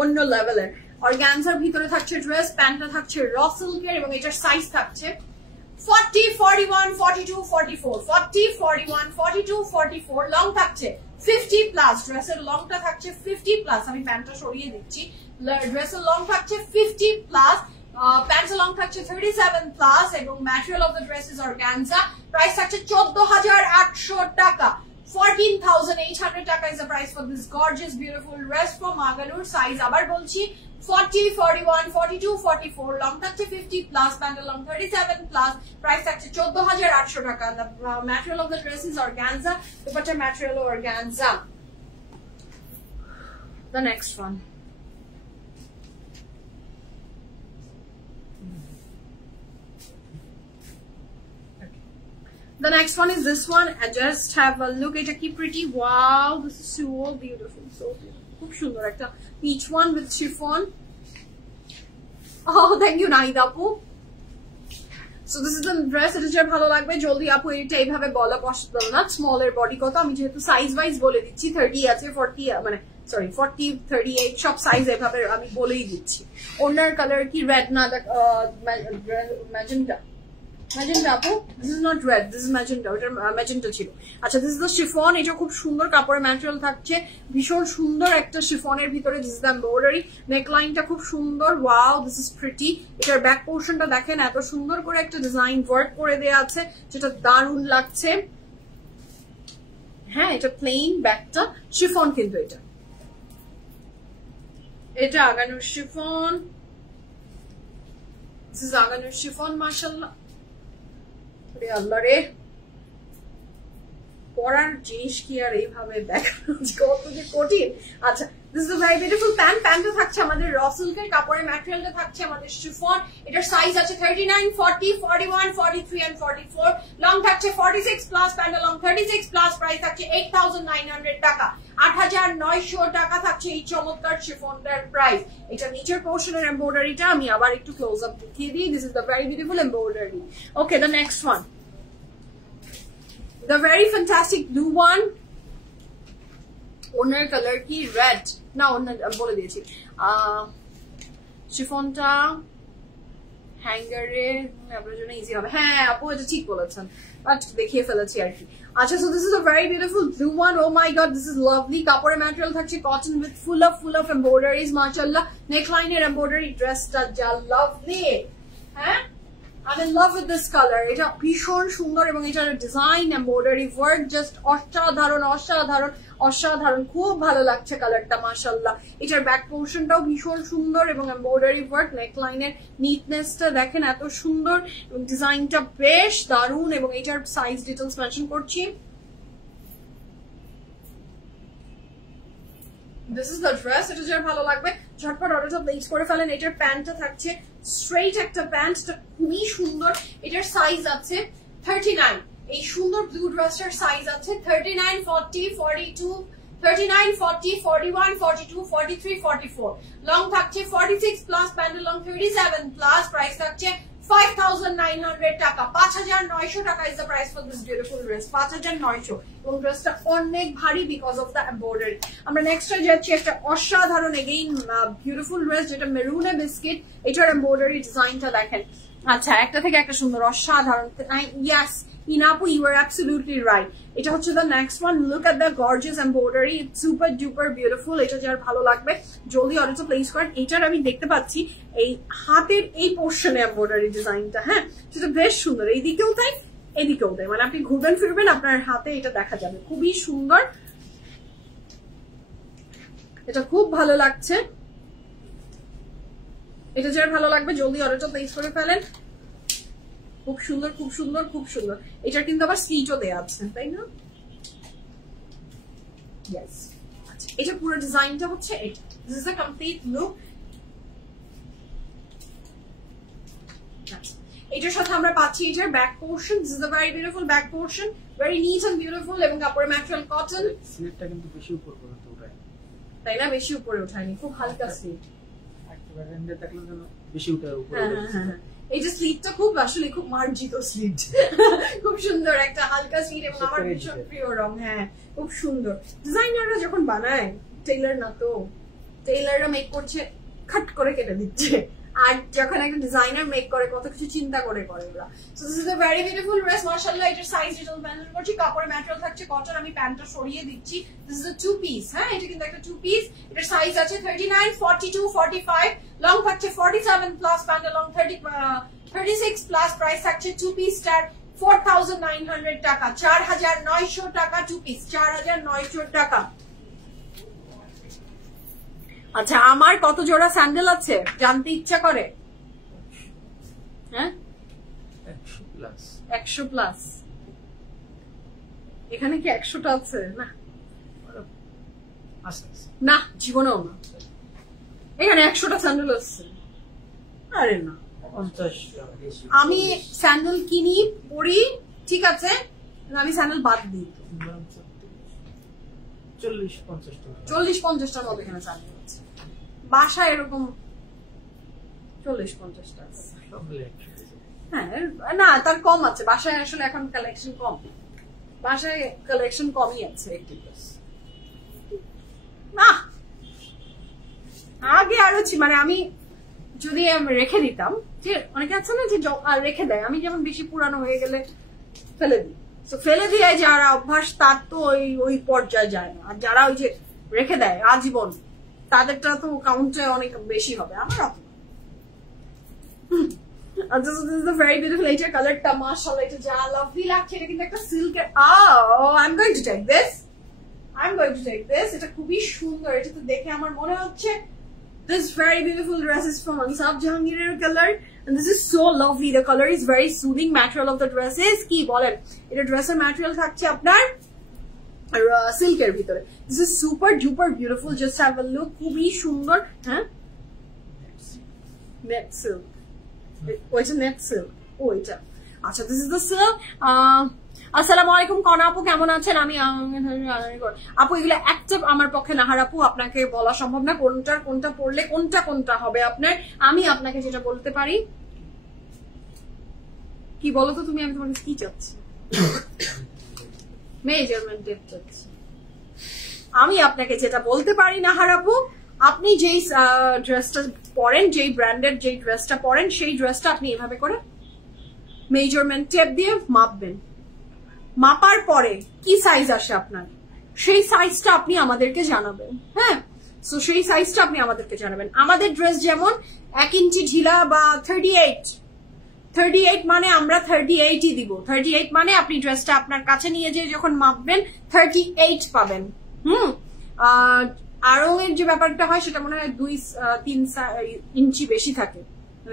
অন্য লেভেলের। অর্গানজার ভিতরে থাকছে ড্রেস, প্যান্টটা থাকছে র সিল্কের, এবং এটার সাইজ থাকছে 40, 41, 42, 44, 40, 41, 42, 44, লং থাকছে 50 প্লাস। ড্রেসের লংটা থাকছে 50 প্লাস। আমি প্যান্টটা সরিয়ে দিচ্ছি। ড্রেসের লং থাকছে 50 প্লাস, প্যান্টের লং থাকছে 37 প্লাস, এবং material of the dress is organza. Price থাকছে 14,800 টাকা, 14,800 টাকা is the price for this gorgeous beautiful dress from Aganur. Size আবার বলছি 40, 41, 42, 44, লং থাকছে 50 প্লাস, প্যান্টের লং 37 প্লাস, প্রাইস থাকছে 14,800 টাকা। The material of the dress is organza, dupatta material organza. The next one, the next one is this one. I just have a look at it. Pretty, wow, this is so beautiful, so beautiful. খুব সুন্দর একটা peach one with chiffon. Oh, thank you Nahid আপু। So this is the dress. এটা যে ভালো লাগবে জলদি আপু এটা এইভাবে গলা পছন্দ না। স্মল এর বডি কত আমি যেহেতু সাইজ ওয়াইজ বলে দিচ্ছি, 30 আছে, 40 মানে সরি 40, 38 সব সাইজ এভাবে আমি বলেই দিচ্ছি। ওনার কালার কি রেড না, ম্যাজেন্টা, ম্যাজেন্টা আপু, this is not red, this is magenta, ওটা ম্যাজেন্টা ছিল। আচ্ছা, দিস ইজ দ্য শিফন। এটা খুব সুন্দর কাপড়ের ম্যাটেরিয়াল থাকছে, ভীষণ সুন্দর একটা শিফনের ভিতরে। দিস ইজ দ্য এমব্রয়ডারি, নেকলাইনটা খুব সুন্দর, ওয়াও, দিস ইজ প্রিটি। এটার ব্যাক পোর্শনটা দেখেন এত সুন্দর করে একটা ডিজাইন ওয়ার্ক করে দেওয়া আছে, যেটা দারুণ লাগছে। হ্যাঁ, এটা প্লেন ব্যাকটা, শিফন কিন্তু এটা Aganoor chiffon. This is Aganoor chiffon, মাশাআল্লাহ। আল্লাহ রে, পরার জিনিস কি আর এইভাবে দেখানো কত যে কঠিন। আচ্ছা, This is a very beautiful pant. প্যান্টটা থাকছে আমাদের র সিল্কের কাপড়ের, ম্যাটেরিয়ালটা থাকছে আমাদের শিফন। এটার সাইজ আছে 39, 40, 41, 43 and 44। লং থাকছে 46 প্লাস, প্যান্টটা লং 36 প্লাস। প্রাইস থাকছে 8900 টাকা। 8900 টাকা থাকছে এই চমৎকার শিফনটার প্রাইস। এটা নিচের পোর্শনের এমব্রয়ডারিটা আমি আবার একটু ক্লোজ আপ দেখিয়ে দিই। This is the very beautiful embroidery. Okay, the next one, the very fantastic blue one. Owner colour কি রেড না, ওনার বলে দিয়েছি। শিফনটা হ্যাঙ্গারে আপনার জন্য ইজি হবে। হ্যাঁ আপু এটা ঠিক বলেছেন, বাট দেখিয়ে ফেলেছি আর কি। আচ্ছা, so this is a very beautiful blue one. Oh my god, this is lovely. কাপড়ের ম্যাটেরিয়াল থাকছে cotton with full of embroideries, মাশাআল্লাহ। নেকলাইনের এমব্রয়ডারি, ড্রেসটা যা লাভলি। হ্যাঁ, I'm in love with this color. এটা ভীষণ সুন্দর এবং এটার ডিজাইন এমব্রয়ডারি ওয়ার্ক জাস্ট অসাধারণ অসাধারণ অসাধারণ। খুব ভালো লাগছে কালারটা, মাশাআল্লাহ। এটার ব্যাক পোর্শনটাও ভীষণ সুন্দর এবং এমব্রয়ডারি ওয়ার্ক। নেকলাইনের নিটনেসটা দেখেন এত সুন্দর এবং ডিজাইনটা বেশ দারুণ। এবং এটার সাইজ ডিটেলস মেনশন করছি। This is the dress. এটা যার ভালো লাগবে ঝটপট অর্ডারটা প্লেস করে ফেলেন। এটার প্যান্টটা থাকছে স্ট্রেইট একটা প্যান্টটা খুবই সুন্দর। এটার সাইজ আছে 39। এই সুন্দর ব্লু ড্রেসটার সাইজ আছে 39, 40, 42, 39, 40, 41, 42, 43, 44। লং থাকছে 46 প্লাস, প্যান্টের লং 37 প্লাস। প্রাইস থাকছে 5900 টাকা। 5900 টাকা is the price for this beautiful dress. 5900। এবং ড্রেসটা অনেক ভারী বিকজ অফ দ্য এমব্রয়ডারি। আমরা নেক্সট যাচ্ছি একটা অসাধারণ এগেইন বিউটিফুল ড্রেস, যেটা মেরুনে বিস্কিট। এটার এমব্রয়ডারি ডিজাইনটা দেখেন। আচ্ছা, একটা থেকে একটা সুন্দর অসাধারণ। ইয়াস ইনাপু, ইউ আর অ্যাবসলিউটলি রাইট। এটা হচ্ছে the next one. Look at the gorgeous embroidery, super duper beautiful. এটা যার ভালো লাগবে জলদি অর্ডারটা প্লেস করেন। এটার আমি দেখতে পাচ্ছি এই হাতের এই পোর্শনে এমব্রয়ডারি ডিজাইনটা, হ্যাঁ সেটা বেশ সুন্দর। এইদিকেও তাই, এদিকেও তাই, মানে আপনি ঘুরবেন ফিরবেন আপনার হাতে এটা দেখা যাবে। খুবই সুন্দর, এটা খুব ভালো লাগছে। এটা যার ভালো লাগবে জলদি অর্ডারটা প্লেস করে ফেলেন। খুব সুন্দর খুব সুন্দর খুব সুন্দর। এটার কিন্তু আবার স্লিটও দেয়া আছে, তাই না? ইয়েস। আচ্ছা, এটা পুরো ডিজাইনটা হচ্ছে এটা। This is a complete look. এটার সাথে আমরা পাচ্ছি এটার back portion. This is a very beautiful back portion, very neat and beautiful. এবং কাপড়ের ম্যাটেরিয়াল কটন। স্লিটটা কিন্তু বেশি উপর পর্যন্ত উঠায়, তাই না? বেশি উপরে ওঠায়নি, খুব হালকা স্লিট। একেবারে এন্ডে দেখলে যেন বেশি উঠায় উপরে। এই যে স্লিটটা খুব আসলে খুব মার্জিত স্লিট, খুব সুন্দর একটা হালকা স্লিট এবং আমার ভীষণ প্রিয় রং। হ্যাঁ খুব সুন্দর। ডিজাইনাররা যখন বানায়, টেইলার না তো, টেইলাররা মেক করছে খাট করে কেটে দিচ্ছে, আর যখন একটা ডিজাইনার মেক করে কত কিছু চিন্তা করে করে ওরা। So this is a very beautiful dress, মাশাআল্লাহ। এটার সাইজ ডিটেইলস মেনশন করছি। কাপড়ের ম্যাটেরিয়াল থাকছে কটন। আমি প্যান্টটা সরিয়ে দিচ্ছি। This is a two piece. হ্যাঁ, এটা কিন্তু একটা টু পিস। এটার সাইজ আছে 39, 42, 45। লং থাকছে 47 প্লাস, প্যান্টের লং 36 প্লাস। প্রাইস থাকছে টু পিসটার 4900 টাকা। 4900 টাকা টু পিস, 4900 টাকা। আচ্ছা, আমার কত জোড়া স্যান্ডেল আছে জানতে ইচ্ছা করে? হ্যাঁ 100 প্লাস। এখানে কি 100টা আছে? না না, জীবনেও না। এখানে 100টা স্যান্ডেল আছে। আরে না, আমি স্যান্ডেল কিনি পরি, ঠিক আছে, আমি স্যান্ডেল বাদ দিই। 40-50টার মতো এখানে স্যান্ডেল আছে। বাসায় এরকম 40-50টা আছে। হ্যাঁ না, তার কম আছে বাসায়। আসলে এখন কালেকশন কম, বাসায় কালেকশন কমই আছে। না, আগে আরো মানে আমি যদি রেখে দিতাম, যে অনেকে আছে না যে রেখে দেয়, আমি যেমন বেশি পুরানো হয়ে গেলে ফেলে দিই। তো ফেলে দিয়ে যারা অভ্যাস তার তো ওই পর্যায়ে যায় না। আর যারা ওই যে রেখে দেয় আজীবন, তাদেরটা তো কাউন্টে অনেক বেশি হবে। আমার অত ভেরি বিউটিফুল। এইটার কালারটা মাশাআল্লাহ, এটা যা লাভলি লাগছে। এটা কিন্তু একটা সিল্কের। I'm going to take this. এটা খুবই সুন্দর। এটা তো দেখে আমার মনে হচ্ছে this very beautiful dress is from Ansab Jahangir color, and this is so lovely. The color is very soothing. Material of the dress is কি বলেন, এটা ড্রেসের ম্যাটেরিয়াল থাকছে আপনার সিল্কের ভিতরে। This is super duper beautiful, just have a look, খুবই সুন্দর। হ্যাঁ, নেট সিল্ক, ওইটা নেট সিল্ক, ওইটা। আচ্ছা, দিস ইজ দ্য সিল্ক। আসসালামু আলাইকুম কনা আপু, কেমন আছেন? আমি আপু এগুলো একটা আমার পক্ষে নাহার আপু আপনাকে বলা সম্ভব না কোনটার কোনটা পড়লে কোনটা হবে আপনার। আমি আপনাকে যেটা বলতে পারি, কি বলো তো তুমি, আমি তোমাকে কি চাচ্ছি? মেজারমেন্ট টেপ চাচ্ছি। আমি আপনাকে যেটা বলতে পারি নাহার আপু, আপনি যেই ড্রেসটা পরেন, যেই ব্র্যান্ডের যেই ড্রেসটা পরেন, সেই ড্রেসটা আপনি এভাবে করে মেজারমেন্ট টেপ দিয়ে মাপবেন। মাপার পরে কি সাইজ আসে আপনার, সেই সাইজটা আপনি আমাদেরকে জানাবেন। হ্যাঁ, সো সেই সাইজটা আপনি আমাদেরকে জানাবেন। আমাদের ড্রেস যেমন 1 ইঞ্চি ঢিলা বা 38 মানে আমরা 38ই দিব। 38 মানে আপনি ড্রেসটা আপনার কাছে নিয়ে যেয়ে যখন মাপবেন 38 পাবেন। আরো এর যে ব্যাপারটা হয় সেটা মনে হয় 2-3 ইঞ্চি বেশি থাকে।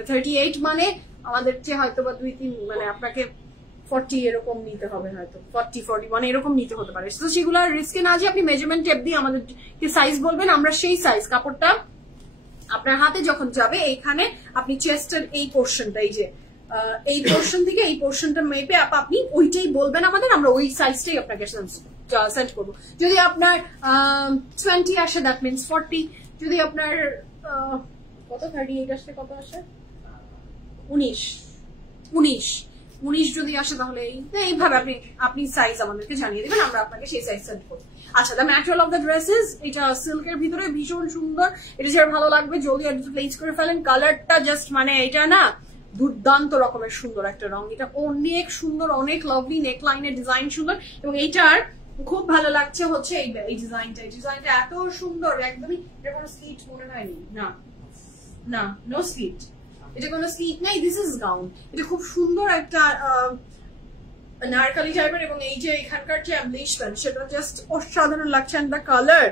38 মানে আমাদের চেয়ে হয়তো বা 2-3, মানে আপনাকে 40 এরকম নিতে হবে, হয়তো 40-41 এরকম নিতে হতে পারে। তো সেগুলো রিস্কে না যে আপনি মেজারমেন্ট টেপ দিয়ে আমাদেরকে সাইজ বলবেন, আমরা সেই সাইজ কাপড়টা আপনার হাতে যখন যাবে, এইখানে আপনি চেস্টের এই পোর্শনটা, এই যে এই পোর্শন থেকে এই পোর্শনটা মেপে আপনি ওইটাই বলবেন আমাদের, আমরা ওই সাইজটাই আপনাকে সেন্ড করবো। যদি আপনার 20 আসে, দ্যাট মিনস 40। যদি আপনার কত 38 আসলে কত আসে, 19 যদি আসে, তাহলে এইভাবে আপনি সাইজ আমাদেরকে জানিয়ে দেবেন, আমরা আপনাকে সেই সাইজ সেন্ড করবো। আচ্ছা, the material of the dresses, এটা সিল্কের ভিতরে ভীষণ সুন্দর। এটা যার ভালো লাগবে জলদি প্লেস করে ফেলেন। কালারটা জাস্ট মানে এটা না দুর্দান্ত রকমের সুন্দর একটা রং, এটা অনেক সুন্দর, অনেক লাভলি, নেক লাইনের ডিজাইন সুন্দর। এবং এইটার খুব ভালো লাগছে হচ্ছে এই ডিজাইনটা। এই ডিজাইনটা এত সুন্দর, একদমই এটা কোনো স্লিট মনে হয়নি, না নো স্লিট, এটা কোনো স্লিট নেই, দিস ইজ গাউন। এটা খুব সুন্দর একটা নারকালি টাইপের, এবং এই যে এখানকার যে অ্যাম্বলিশমেন্ট সেটা জাস্ট অসাধারণ লাগছে। And the colour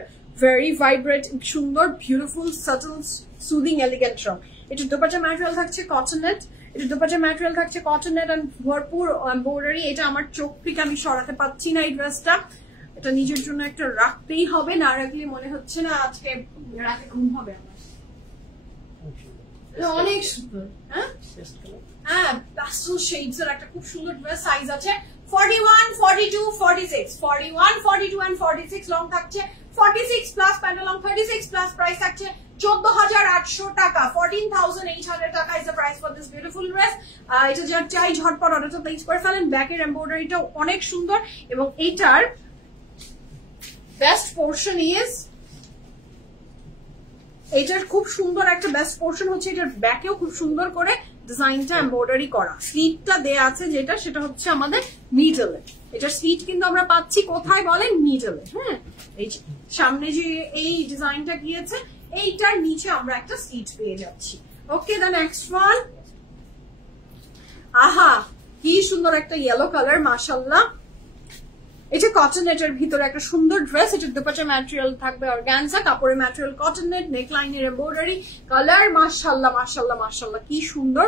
very vibrant, সুন্দর, বিউটিফুল, সাটল, সুদিং, এলিগেন্ট রং। এটা দোপাট্টা ম্যাটেরিয়াল থাকছে কটন নেট, এটা দোপাট্টা ম্যাটেরিয়াল থাকছে কটন নেট এন্ড ভরপুর এমব্রয়ডারি। এটা আমার চোখ থেকে আমি সরাতে পারছি না এই ড্রেসটা, এটা নিজের জন্য একটা রাখতেই হবে, না রাখলে মনে হচ্ছে না আজকে রাতে ঘুম হবে আমার। অনেক সুন্দর, হ্যাঁ, প্যাস্টেল শেডস এর একটা খুব সুন্দর ড্রেস। সাইজ আছে 41, 42, 46, 41, 42 and 46, লং থাকছে 46 plus, pant long 36 plus, price থাকছে 14,800 টাকা, 14,800 টাকা is the price for this beautiful dress. এটা যার চাই ঝটপট অর্ডারটা প্লেস করে ফেলেন। ব্যাকের এমব্রয়ডারিটাও অনেক সুন্দর, এবং এইটার বেস্ট পোর্শন ইজ, এইটার খুব সুন্দর একটা বেস্ট পোর্শন হচ্ছে এটার ব্যাকেও খুব সুন্দর করে ডিজাইনটা এমব্রয়ডারি করা। স্লিটটা দেয়া আছে যেটা, সেটা হচ্ছে আমাদের মিডলে। এটার স্লিট কিন্তু আমরা পাচ্ছি কোথায় বলেন, মিডলে। হ্যাঁ, এই সামনে যে এই ডিজাইনটা গিয়েছে, এইটার নিচে আমরা একটা স্লিট পেয়ে যাচ্ছি। ওকে, দ্য নেক্সট ওয়ান, আহা কি সুন্দর একটা ইয়েলো কালার, মাশাআল্লাহ। এটা কটন নেটের ভিতরে একটা সুন্দর ড্রেস। এটার দোপাট্টা ম্যাটেরিয়াল থাকবে অর্গানজা, কাপড়ের ম্যাটেরিয়াল কটন নেট, নেক লাইনের এমব্রয়ডারি, কালার মাশাআল্লাহ মাশাআল্লাহ মাশাআল্লাহ, কি সুন্দর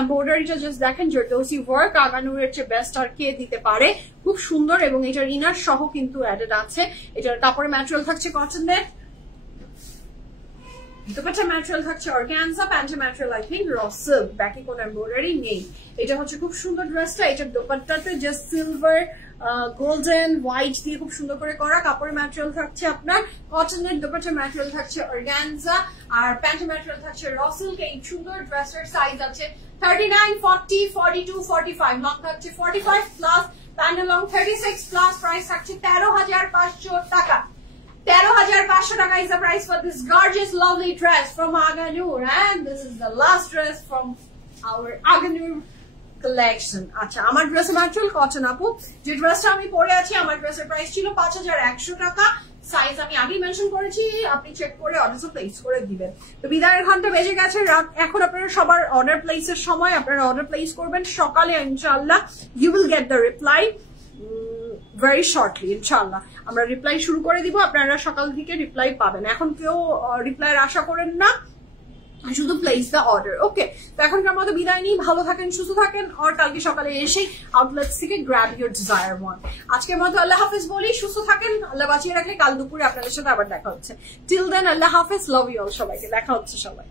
এমব্রয়ডারিটা, জাস্ট দেখেন, জর্দোসি ওয়ার্ক, আগানুরের চেয়ে বেস্ট আর কে দিতে পারে, খুব সুন্দর। এবং এটার ইনার সহ কিন্তু অ্যাডেড আছে। এটার কাপড়ের ম্যাটেরিয়াল থাকছে কটন নেট, দোপাট্টা ম্যাটেরিয়াল থাকছে অর্গানজা, প্যান্টের material I think raw silk, ব্যাকে কোনো এমব্রয়ডারি নেই। এটা হচ্ছে খুব সুন্দর ড্রেসটা। এটার দোপাট্টাতে জাস্ট সিলভার, গোল্ডেন, হোয়াইট দিয়ে খুব সুন্দর করে করা। কাপড়ের ম্যাটেরিয়াল থাকছে আপনার কটনের, দোপাট্টা ম্যাটেরিয়াল থাকছে অর্গানজা, আর প্যান্টের ম্যাটেরিয়াল থাকছে র সিল্ক। এই সুন্দর ড্রেসের সাইজ আছে 39, 40, 42, 45, লং থাকছে 45 প্লাস, প্যান্টের লং 36 প্লাস, প্রাইস থাকছে 13,500 টাকা। 13,500 টাকা is the price for this gorgeous lovely dress from Aganur, and this is the last dress from our Aganur collection. আচ্ছা, আমার ড্রেসের ম্যাটেরিয়াল কটন আপু। যে ড্রেসটা আমি পরে আছি, আমার ড্রেসের প্রাইস ছিল 5,100 টাকা। সাইজ আমি আগেই মেনশন করেছি, আপনি চেক করে অর্ডার প্লেস করে দিবেন। তো বিদায়ের ঘন্টা বেজে গেছে রাত, এখন আপনারা সবার অর্ডার প্লেসের সময়, আপনারা অর্ডার প্লেস করবেন সকালে, ইনশাআল্লাহ you will get the reply very shortly. ইনশাআল্লাহ আমরা রিপ্লাই শুরু করে দিব, আপনারা সকাল থেকে রিপ্লাই পাবেন। এখন কেউ রিপ্লাইয়ের আশা করেন না, শুধু প্লেস দ্য অর্ডার। ওকে, তো এখনকার মতো বিদায় নিই, ভালো থাকেন, সুস্থ থাকেন, আর কালকে সকালে এসে আউটলেটস থেকে গ্র্যাব ইউর ডিজায়ার ওয়ান। আজকের মতো আল্লাহ হাফেজ বলি, সুস্থ থাকেন, আল্লাহ বাঁচিয়ে রাখলে কাল দুপুরে আপনাদের সাথে আবার দেখা হচ্ছে। টিল দেন আল্লাহ হাফেজ, লাভ ইউ অল, সবাইকে দেখা হচ্ছে সবাই।